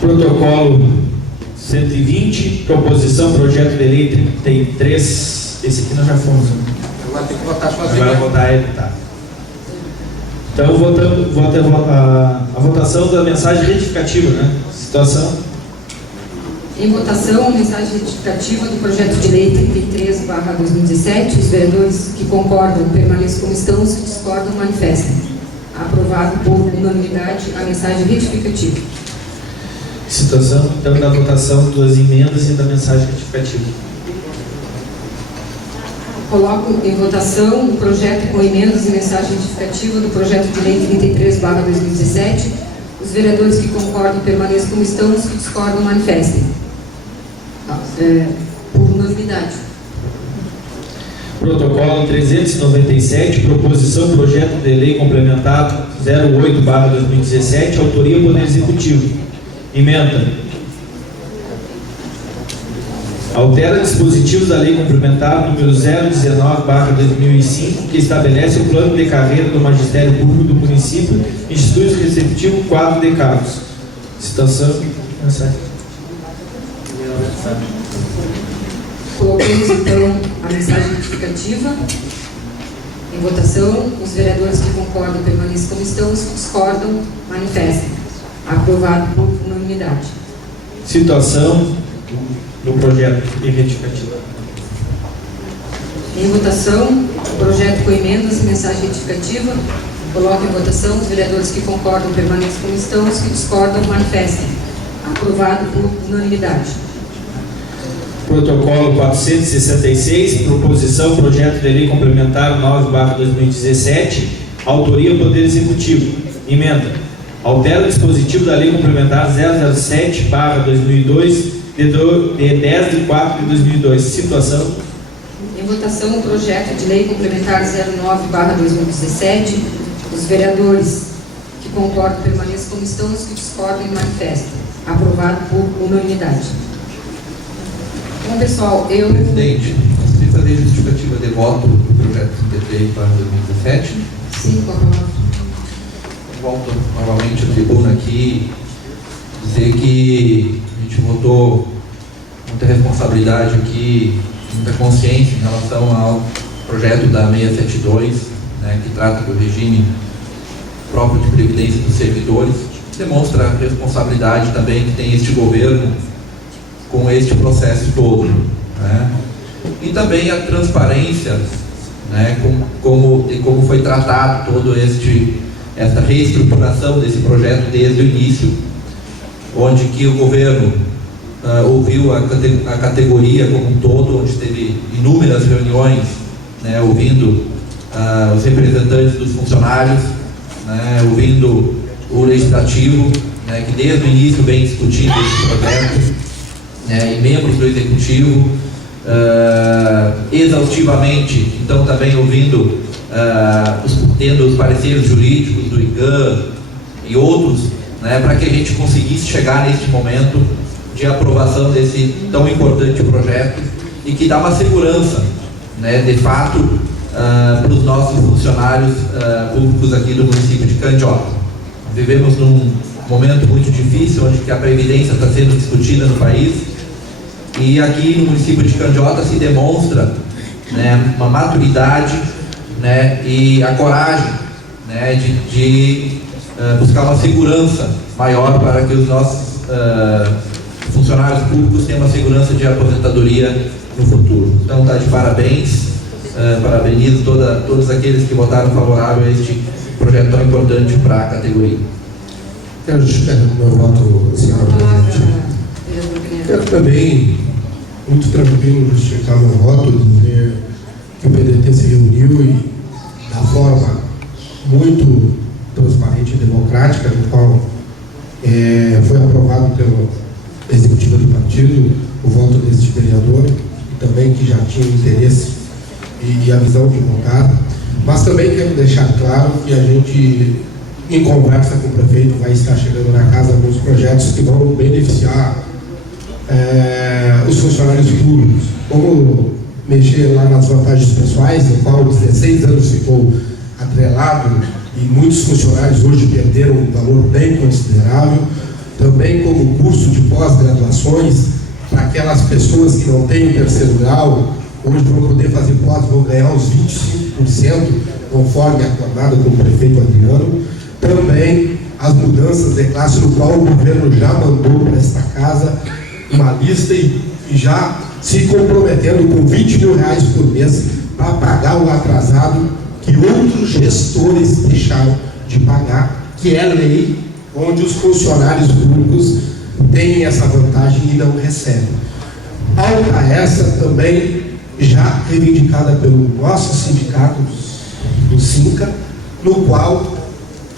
Protocolo 120, proposição, projeto de lei 33. Esse aqui nós já fomos. Agora tem que votar sozinho. Agora votar ele, tá. Então, votamos a votação da mensagem retificativa, né? Situação. Em votação, a mensagem retificativa do projeto de lei 33/2017. Os vereadores que concordam permaneçam como estão, os que discordam manifestem. Aprovado por unanimidade a mensagem retificativa. Situação, então, da votação das emendas e da mensagem retificativa. Coloco em votação o projeto com emendas e mensagem retificativa do projeto de lei 33/2017. Os vereadores que concordam permaneçam como estão, os que discordam manifestem. Por unanimidade. Protocolo 397, proposição projeto de lei complementar 08/2017, autoria Poder Executivo. Emenda. Altera dispositivos da lei complementar número 019/2005, que estabelece o plano de carreira do magistério público do município, institui o receptivo quadro de cargos. Citação. Colocamos então a mensagem retificativa em votação. Os vereadores que concordam permaneçam como estão, os que discordam manifestem. Aprovado por unanimidade. Situação do projeto de retificativa. Em votação, o projeto com emendas e mensagem retificativa. Coloco em votação. Os vereadores que concordam permaneçam como estão, os que discordam manifestem. Aprovado por unanimidade. Protocolo 466, proposição, projeto de lei complementar 9/2017, autoria Poder Executivo. Emenda. Altera o dispositivo da lei complementar 007/2002, de 10 de 4 de 2002. Situação. Em votação, o projeto de lei complementar 09/2017. Os vereadores que concordam permaneçam como estão, os que discordam e manifestam. Aprovado por unanimidade. Bom, pessoal, eu... Presidente, você fazer justificativa de voto do projeto 33/2017? Sim, com a palavra. Volto novamente à tribuna aqui, dizer que a gente votou muita responsabilidade aqui, muita consciência em relação ao projeto da 672, né, que trata do regime próprio de previdência dos servidores. Demonstra a responsabilidade também que tem este governo com este processo todo, né? E também a transparência, né, como foi tratado todo esta reestruturação desse projeto desde o início, onde que o governo ouviu a categoria como um todo, onde teve inúmeras reuniões, né, ouvindo os representantes dos funcionários, né, ouvindo o legislativo, né, que desde o início vem discutindo esse projeto, né, e membros do executivo, exaustivamente, então também ouvindo, tendo os pareceres jurídicos do IGAN e outros, né, para que a gente conseguisse chegar neste momento de aprovação desse tão importante projeto e que dá uma segurança, né, de fato, para os nossos funcionários públicos aqui do município de Candiota. Vivemos num momento muito difícil, onde que a previdência está sendo discutida no país, e aqui no município de Candiota se demonstra, né, uma maturidade, né, e a coragem, né, de buscar uma segurança maior para que os nossos funcionários públicos tenham uma segurança de aposentadoria no futuro. Então está de parabéns, parabenizo todos aqueles que votaram favorável a este projeto tão importante para a categoria. Quero justificar o meu voto, senhora presidente. Quero também, muito tranquilo, justificar o meu voto, dizer que o PDT se reuniu e, da forma muito transparente e democrática, no qual foi aprovado pelo executivo do partido o voto deste vereador, e também que já tinha interesse e a visão de votar. Mas também quero deixar claro que a gente, em conversa com o prefeito, vai estar chegando na casa alguns projetos que vão beneficiar os funcionários públicos, como mexer lá nas vantagens pessoais, no qual 16 anos ficou atrelado e muitos funcionários hoje perderam um valor bem considerável, também como curso de pós-graduações para aquelas pessoas que não têm o terceiro grau, hoje vão poder fazer pós, vão ganhar uns 25%, conforme acordado com o prefeito Adriano. Também as mudanças de classe, no qual o governo já mandou para esta casa uma lista e já se comprometendo com R$20 mil por mês para pagar o atrasado que outros gestores deixaram de pagar, que é lei, onde os funcionários públicos têm essa vantagem e não recebem. Pauta essa também já reivindicada pelo nosso sindicato do SINCA, no qual,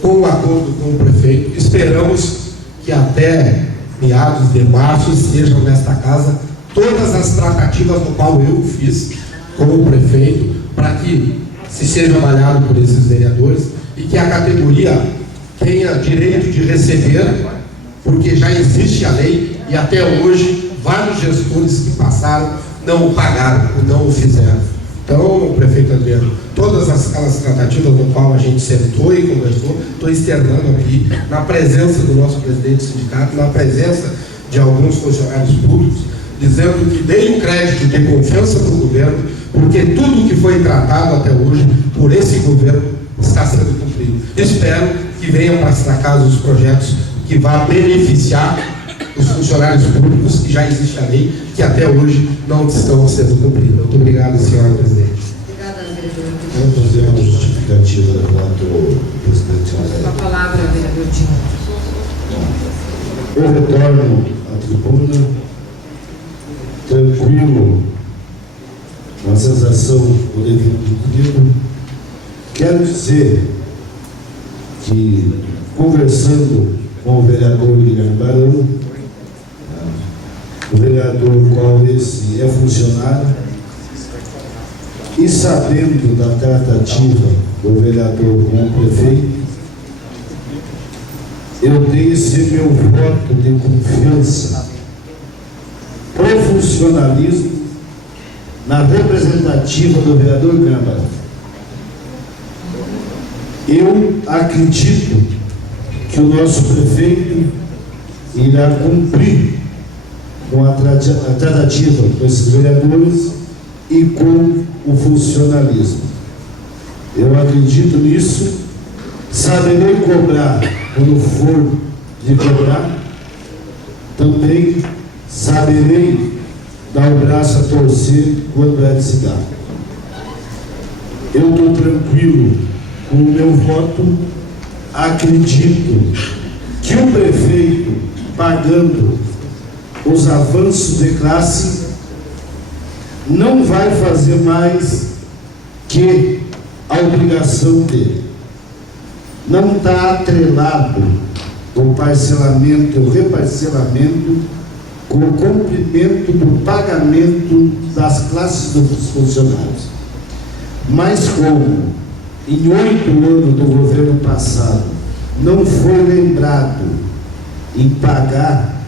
com o acordo com o prefeito, esperamos que até meados de março estejam nesta casa todas as tratativas no qual eu fiz com o prefeito, para que se seja avaliado por esses vereadores e que a categoria tenha direito de receber, porque já existe a lei e até hoje vários gestores que passaram não o pagaram, não o fizeram. Então, prefeito Adriano, todas aquelas tratativas no qual a gente sentou e conversou, estou externando aqui, na presença do nosso presidente do sindicato, na presença de alguns funcionários públicos, dizendo que dei um crédito de confiança para o governo, porque tudo que foi tratado até hoje por esse governo está sendo cumprido. Espero que venham para casa os projetos que vão beneficiar os funcionários públicos, que já existe a lei, que até hoje não estão sendo cumpridos. Muito obrigado, senhora presidente. Obrigada, vereador. Vamos fazer uma justificativa do voto, presidente. Com a palavra, vereador Dinho. Eu retorno à tribuna tranquilo, uma sensação do devido cumprido. Quero dizer que, conversando com o vereador Guilherme Barão, o vereador qual esse é funcionário, e sabendo da tratativa do vereador com o prefeito, eu dei esse meu voto de confiança pro funcionalismo na representativa do vereador Guilherme Barão. Eu acredito que o nosso prefeito irá cumprir com a tratativa com esses vereadores e com o funcionalismo. Eu acredito nisso, saberei cobrar quando for de cobrar, também saberei dar o braço a torcer quando é de se dar. Eu estou tranquilo com o meu voto, acredito que o prefeito, pagando os avanços de classe, não vai fazer mais que a obrigação dele. Não está atrelado o parcelamento, o reparcelamento com o cumprimento do pagamento das classes dos funcionários. Mas como em 8 anos do governo passado não foi lembrado em pagar,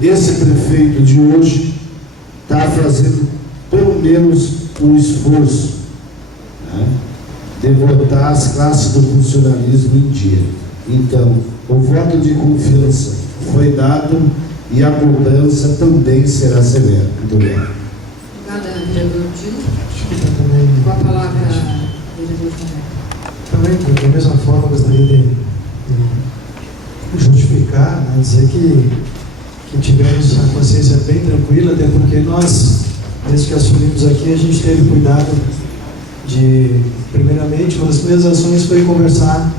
esse prefeito de hoje está fazendo pelo menos um esforço, né, de botar as classes do funcionalismo em dia. Então, o voto de confiança foi dado e a cobrança também será severa. Muito obrigado. Obrigada, vereador Gil. Com a palavra, vereador Tomé. Também, da mesma forma, gostaria de justificar, né, dizer que tivemos a consciência bem tranquila, até porque nós, desde que assumimos aqui, a gente teve cuidado de, primeiramente, uma das primeiras ações foi conversar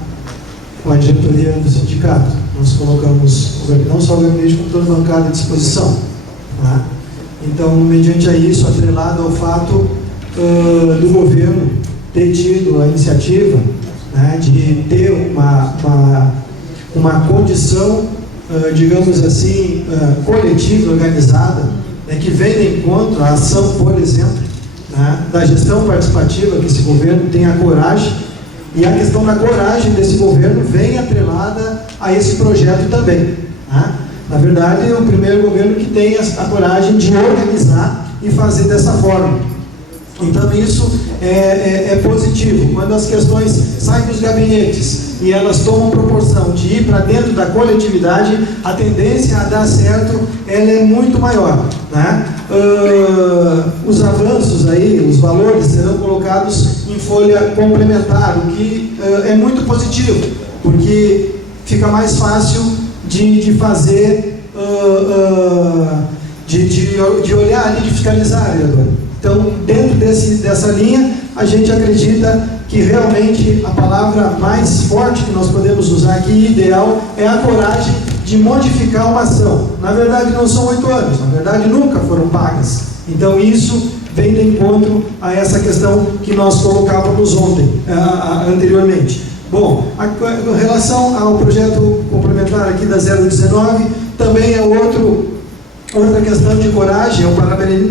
com a diretoria do sindicato. Nós colocamos não só o gabinete, como toda a bancada à disposição. Tá? Então, mediante a isso, atrelado ao fato do governo ter tido a iniciativa, né, de ter uma condição, digamos assim, coletiva, organizada, né, que vem de encontro à ação, por exemplo, né, da gestão participativa, que esse governo tem a coragem, e a questão da coragem desse governo vem atrelada a esse projeto também. Né? Na verdade, é o primeiro governo que tem a coragem de organizar e fazer dessa forma. Então isso é positivo. Quando as questões saem dos gabinetes e elas tomam proporção de ir para dentro da coletividade, a tendência a dar certo ela é muito maior. Né? Os avanços aí, os valores serão colocados em folha complementar, o que é muito positivo, porque fica mais fácil de fazer, de olhar ali, de fiscalizar, vereador. Então, dentro dessa linha, a gente acredita que realmente a palavra mais forte que nós podemos usar aqui, ideal, é a coragem de modificar uma ação. Na verdade, não são 8 anos, na verdade, nunca foram pagas. Então, isso vem de encontro a essa questão que nós colocávamos anteriormente. Bom, em relação ao projeto complementar aqui da 019, também é outra questão de coragem. Eu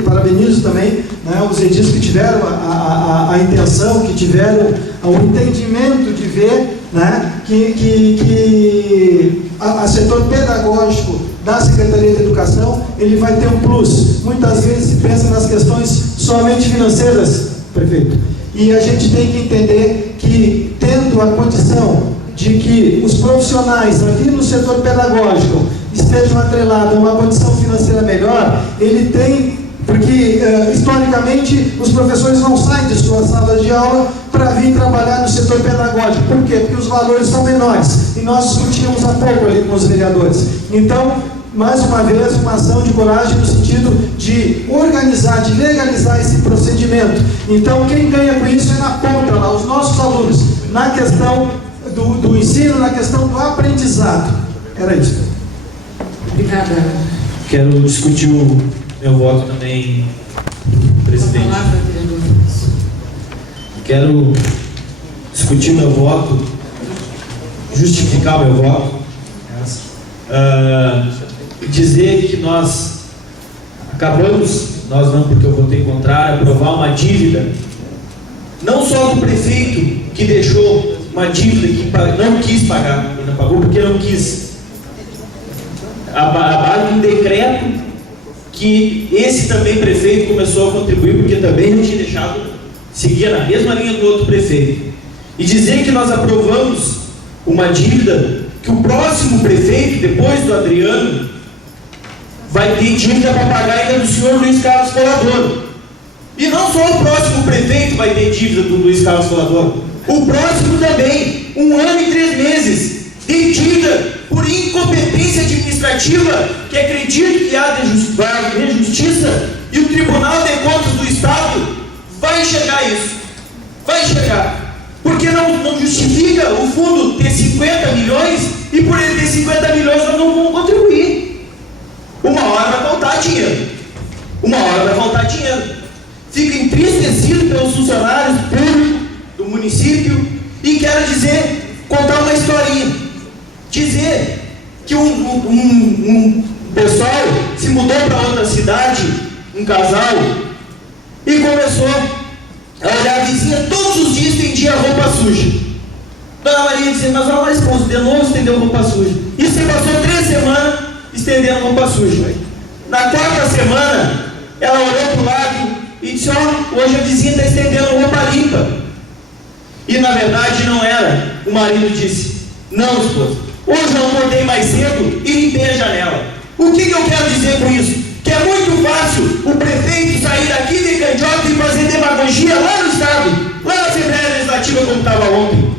parabenizo também, né, os edis que tiveram a intenção, que tiveram o entendimento de ver, né, que a setor pedagógico da Secretaria de Educação, ele vai ter um plus. Muitas vezes se pensa nas questões somente financeiras, prefeito, e a gente tem que entender que, tendo a condição de que os profissionais ali no setor pedagógico estejam atrelados a uma condição financeira melhor, ele tem, porque historicamente os professores não saem de suas salas de aula para vir trabalhar no setor pedagógico. Por quê? Porque os valores são menores, e nós discutimos há pouco ali com os vereadores. Então, mais uma vez, uma ação de coragem no sentido de organizar, de legalizar esse procedimento. Então, quem ganha com isso é na ponta lá, os nossos alunos, na questão do ensino, na questão do aprendizado. Era isso. Obrigada. Quero discutir meu voto também, presidente. Com a palavra, vereador. Quero discutir meu voto, justificar o meu voto, dizer que nós acabamos, nós não porque eu votei contrário, aprovar uma dívida, não só do prefeito que deixou uma dívida que não quis pagar, e não pagou porque não quis, a base de um decreto que esse também prefeito começou a contribuir porque também não tinha deixado, seguia na mesma linha do outro prefeito, e dizer que nós aprovamos uma dívida que o próximo prefeito, depois do Adriano, vai ter dívida para pagar ainda do senhor Luiz Carlos Colador. E não só o próximo prefeito vai ter dívida do Luiz Carlos Colador, o próximo também, 1 ano e 3 meses, tem dívida por incompetência administrativa, que acredito que há de justiça, e o Tribunal de Contas do Estado vai enxergar isso. Vai enxergar. Porque não justifica o fundo ter 50 milhões e por ele ter 50 milhões nós não vamos contribuir. Uma hora vai faltar dinheiro. Uma hora vai faltar dinheiro. Fico entristecido pelos funcionários públicos do município e quero contar uma historinha. Dizer que um pessoal se mudou para outra cidade, um casal, e começou a olhar a vizinha, todos os dias estendia a roupa suja. Dona Maria dizia, mas olha mais esposo, de novo estendeu roupa suja. Isso você passou 3 semanas estendendo roupa suja. Na 4ª semana, ela olhou para o lado e disse, hoje a vizinha está estendendo roupa limpa. E na verdade não era. O marido disse, não, esposa, hoje eu acordei mais cedo e limpei a janela. O que eu quero dizer com isso? Que é muito fácil o prefeito sair daqui de Candiota e fazer demagogia lá no Estado, lá na Assembleia Legislativa, como estava ontem,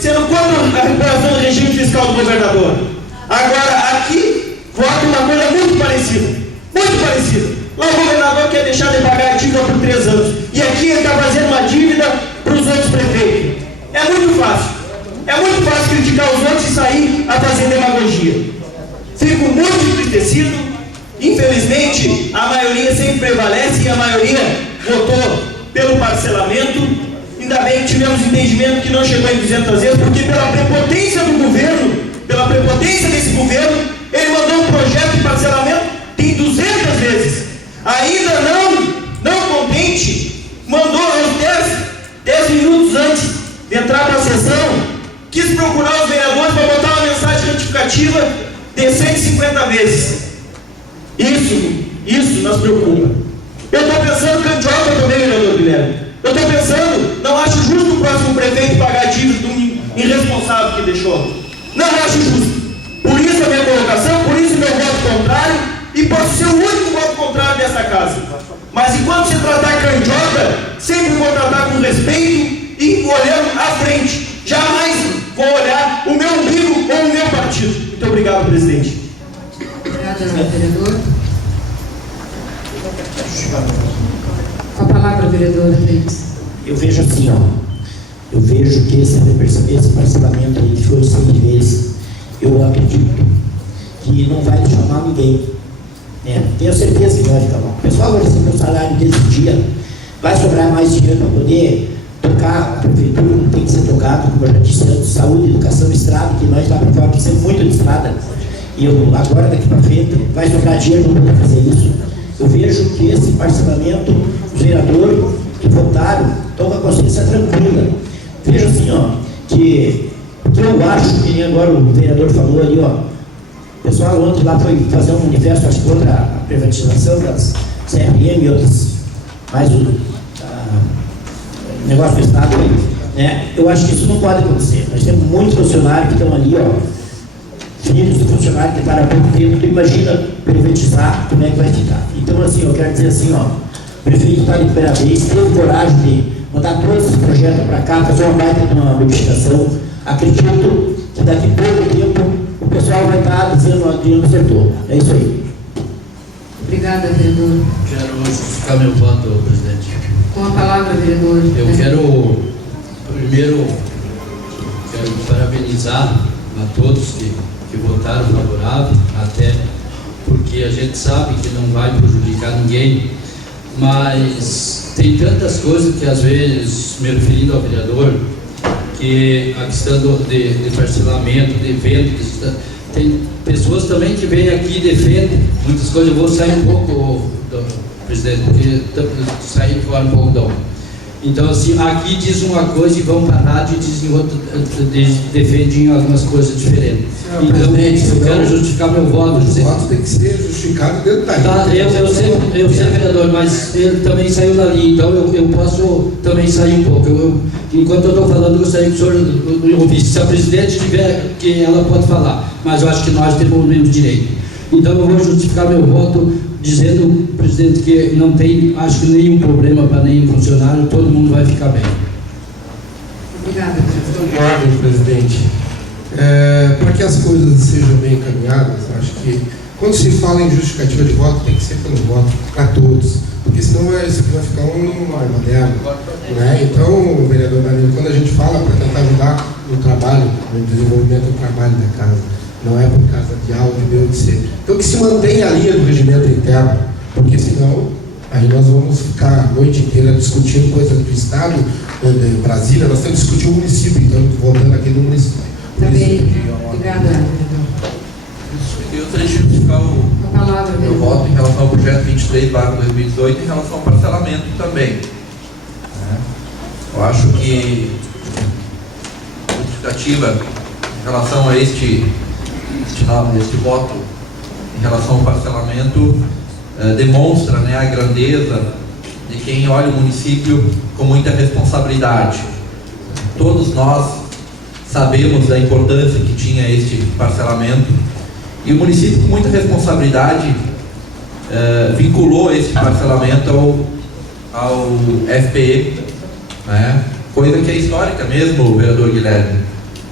sendo contra a recuperação do regime fiscal do governador. Agora, aqui, vota uma coisa muito parecida. Muito parecida. Lá o governador quer deixar de pagar a dívida por 3 anos. E aqui ele está fazendo uma dívida para os outros prefeitos. É muito fácil. É muito fácil criticar os outros e sair a fazer demagogia. Fico muito entristecido. Infelizmente, a maioria sempre prevalece e a maioria votou pelo parcelamento. Ainda bem que tivemos entendimento que não chegou em 200 vezes, porque pela prepotência do governo, pela prepotência desse governo, ele mandou um projeto de parcelamento, tem 200 vezes. Ainda não contente, mandou aos 10 minutos antes de entrar para a sessão, quis procurar os vereadores para botar uma mensagem retificativa de 150 vezes. Isso nos preocupa. Eu estou pensando Candiota também, vereador Guilherme. Eu estou pensando, não acho justo o próximo prefeito pagar a dívida de um irresponsável que deixou. Não acho justo. Por isso a minha colocação, por isso o meu voto contrário, e posso ser o único voto contrário dessa casa. Mas enquanto se tratar Candiota, sempre vou tratar com respeito e olhando à frente. Jamais vou olhar o meu umbigo ou o meu partido. Muito obrigado, presidente. Obrigada, vereador. Com a palavra, vereadora Freitas. Eu vejo assim, eu vejo que esse parcelamento aí que foi 100 vezes, eu acredito que não vai chamar ninguém. Tenho certeza que não vai ficar bom. O pessoal vai receber o salário desse dia, vai sobrar mais dinheiro para poder tocar a prefeitura, não tem que ser tocado, como eu já disse antes, saúde, educação, estrada, que nós lá para fora precisamos muito de estrada. E agora daqui para frente vai sobrar dinheiro para poder fazer isso. Eu vejo que esse parcelamento, os vereadores que votaram estão com a consciência tranquila. Vejo assim, que eu acho, que nem agora o vereador falou ali, o pessoal ontem lá foi fazer um manifesto, acho que contra a privatização das CRM e outros, mais o negócio do Estado aí, né? Eu acho que isso não pode acontecer. Nós temos muitos funcionários que estão ali, filhos do funcionário que para pouco tempo, tu imagina privatizar, como é que vai ficar. Então, assim, eu quero dizer assim, o prefeito está de primeira vez, teve coragem de mandar todos esses projetos para cá, fazer uma baita de uma modificação. Acredito que daqui a pouco tempo o pessoal vai estar dizendo Adriano acertou. É isso aí. Obrigada, vereador. Quero justificar meu voto, presidente. Com a palavra, vereador. Eu quero, primeiro, parabenizar a todos que votaram favorável, até porque a gente sabe que não vai prejudicar ninguém, mas tem tantas coisas que às vezes, me referindo ao vereador, que a questão de parcelamento, de eventos, tem pessoas também que vêm aqui e defendem muitas coisas. Eu vou sair um pouco, presidente, porque sair fora um pouco da hora. Então, assim, aqui diz uma coisa e vão para a rádio e dizem outra, defendem algumas coisas diferentes. Então, eu quero justificar meu voto, José. O voto tem que ser justificado dentro da Tá, eu sei, vereador, mas ele também saiu dali, então eu posso também sair um pouco. Enquanto eu estou falando, eu gostaria que o senhor ouvisse. Se a presidente tiver, que ela pode falar, mas eu acho que nós temos o mesmo direito. Então, eu vou justificar meu voto dizendo, presidente, que não tem, acho que nenhum problema para nenhum funcionário, todo mundo vai ficar bem. Obrigada, Questão de ordem, presidente. Para que as coisas sejam bem encaminhadas, acho que quando se fala em justificativa de voto, tem que ser pelo voto para todos, porque senão isso aqui vai ficar uma armadilha, né? Então, o vereador Danilo, quando a gente fala para tentar ajudar no trabalho, no desenvolvimento do trabalho da casa, não é por causa de A ou de B ou de C. Então, que se mantenha a linha do regimento interno, porque senão aí nós vamos ficar a noite inteira discutindo coisas do Estado, de Brasília, nós temos que discutir o município, então, voltando aqui no município. Também. Obrigada, vereador. Eu gostaria de justificar A palavra, meu vereador. voto em relação ao projeto 23/2018 em relação ao parcelamento também. Né? Eu acho que a justificativa em relação a este voto em relação ao parcelamento demonstra, né, a grandeza de quem olha o município com muita responsabilidade. Todos nós sabemos da importância que tinha este parcelamento e o município, com muita responsabilidade, vinculou esse parcelamento ao FPE, né? Coisa que é histórica mesmo, vereador Guilherme,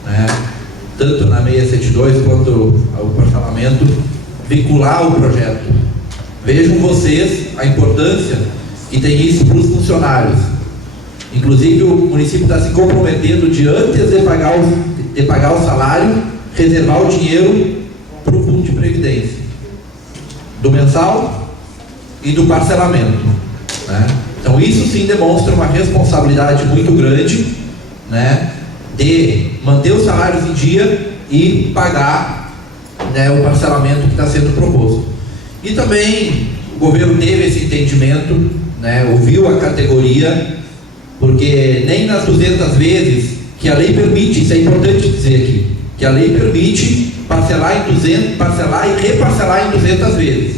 né? Tanto na 672 quanto o parcelamento, vincular o projeto. Vejam vocês a importância que tem isso para os funcionários. Inclusive, o município está se comprometendo de, antes de pagar o salário, reservar o dinheiro para o fundo de previdência, do mensal e do parcelamento, né? Então, isso sim demonstra uma responsabilidade muito grande, né, de manter os salários em dia e pagar, né, o parcelamento que está sendo proposto. E também o governo teve esse entendimento, né, ouviu a categoria, porque nem nas 200 vezes que a lei permite, isso é importante dizer aqui, que a lei permite parcelar em 200, parcelar e reparcelar em 200 vezes.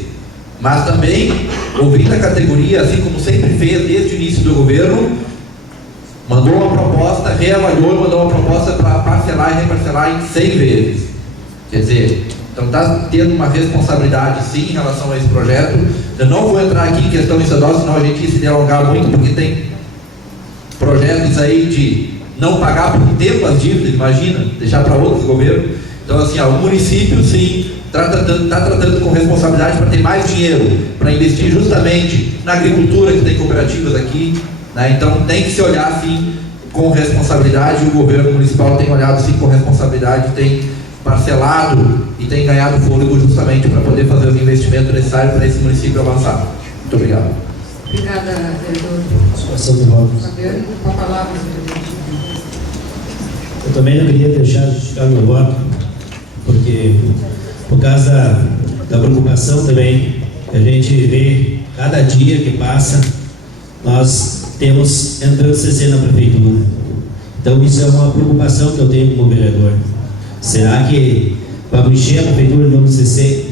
Mas também, ouvindo a categoria, assim como sempre fez desde o início do governo, mandou uma proposta, reavaliou e mandou uma proposta para parcelar e reparcelar em 100 vezes. Quer dizer, então está tendo uma responsabilidade sim em relação a esse projeto. Eu não vou entrar aqui em questão estadual, senão a gente ia se delongar muito, porque tem projetos aí de não pagar por tempo as dívidas, imagina, deixar para outros governos. Então, assim, o município sim está tratando com responsabilidade para ter mais dinheiro, para investir justamente na agricultura, que tem cooperativas aqui, né? Então tem que se olhar sim com responsabilidade. O governo municipal tem olhado sim com responsabilidade, tem parcelado e tem ganhado fôlego justamente para poder fazer os investimentos necessários para esse município avançar. Muito obrigado. Obrigada, vereador. Fabiano, com a palavra, vereador. Eu também não queria deixar de justificar meu voto, porque por causa da preocupação também que a gente vê cada dia que passa, nós temos entrando CC na prefeitura. Então isso é uma preocupação que eu tenho como vereador. Será que vamos encher a prefeitura no CC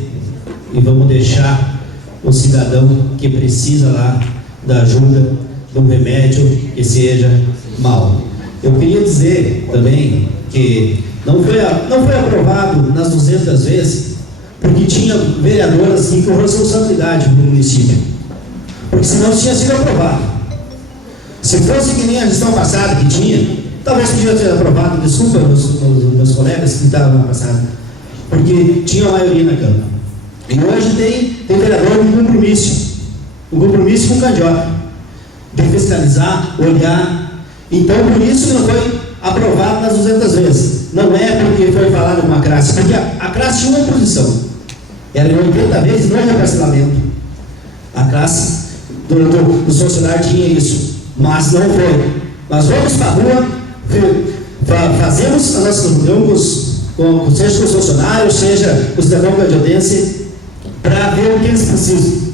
e vamos deixar o cidadão que precisa lá da ajuda, de um remédio que seja mal? Eu queria dizer também que não foi aprovado nas 200 vezes, porque tinha vereador assim com responsabilidade no município, porque senão tinha sido aprovado. Se fosse que nem a gestão passada que tinha, talvez podia ter aprovado. Desculpa meus colegas que estavam na passada, porque tinha a maioria na Câmara. E hoje tem vereador com compromisso com o Candiota, de fiscalizar, olhar. Então, por isso que não foi aprovado nas 200 vezes. Não é porque foi falado com a classe, porque a classe tinha uma oposição. Era em 80 vezes, não é parcelamento. A classe do funcionário tinha isso, mas não foi. Nós vamos para a rua, fazemos a nossa reunião seja com os funcionários, seja o cidadão candiotense, para ver o que eles precisam,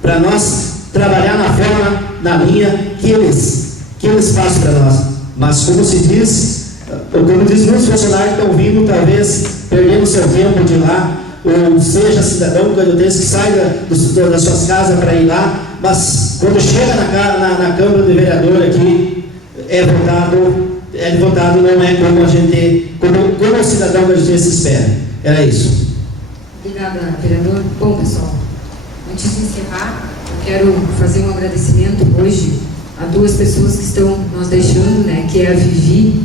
para nós trabalhar na forma, na linha que eles fazem para nós. Mas como se diz, muitos funcionários que estão vindo, talvez perdendo seu tempo de ir lá, ou seja, cidadão candiotense que sai das suas casas para ir lá, mas quando chega na Câmara de Vereador aqui, é votado não é como a gente, como o cidadão candiotense espera. Era isso. Obrigada, vereador. Bom, pessoal, antes de encerrar, eu quero fazer um agradecimento hoje a duas pessoas que estão nos deixando, né, que é a Vivi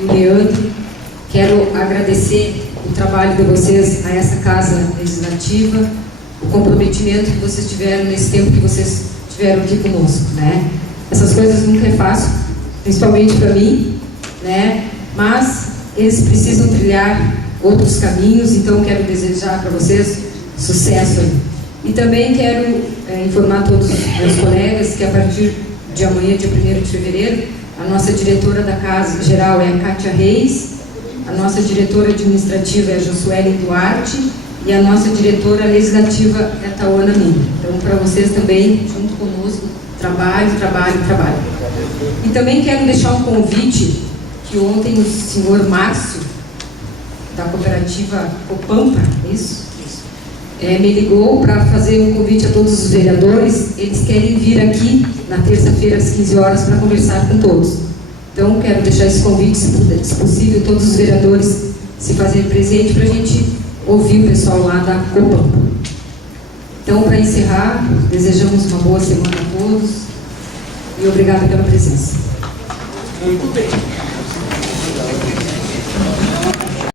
e o Leandro. Quero agradecer o trabalho de vocês a essa Casa Legislativa, o comprometimento que vocês tiveram nesse tempo que vocês tiveram aqui conosco, né? Essas coisas nunca é fácil, principalmente para mim, né? Mas eles precisam trilhar outros caminhos, então quero desejar para vocês sucesso aí. E também quero informar todos os meus colegas que a partir de amanhã, dia 1º de fevereiro, a nossa diretora da Casa Geral é a Kátia Reis, a nossa diretora administrativa é a Josuele Duarte e a nossa diretora legislativa é a Tawana Mina. Então, para vocês também, junto conosco, trabalho. E também quero deixar um convite que ontem o senhor Márcio, da cooperativa Copampa, isso? Me ligou para fazer um convite a todos os vereadores. Eles querem vir aqui na terça-feira às 15 horas para conversar com todos. Então, quero deixar esse convite, se possível, todos os vereadores se fazerem presente para a gente ouvir o pessoal lá da Copampa. Então, para encerrar, desejamos uma boa semana a todos e obrigada pela presença. Muito bem.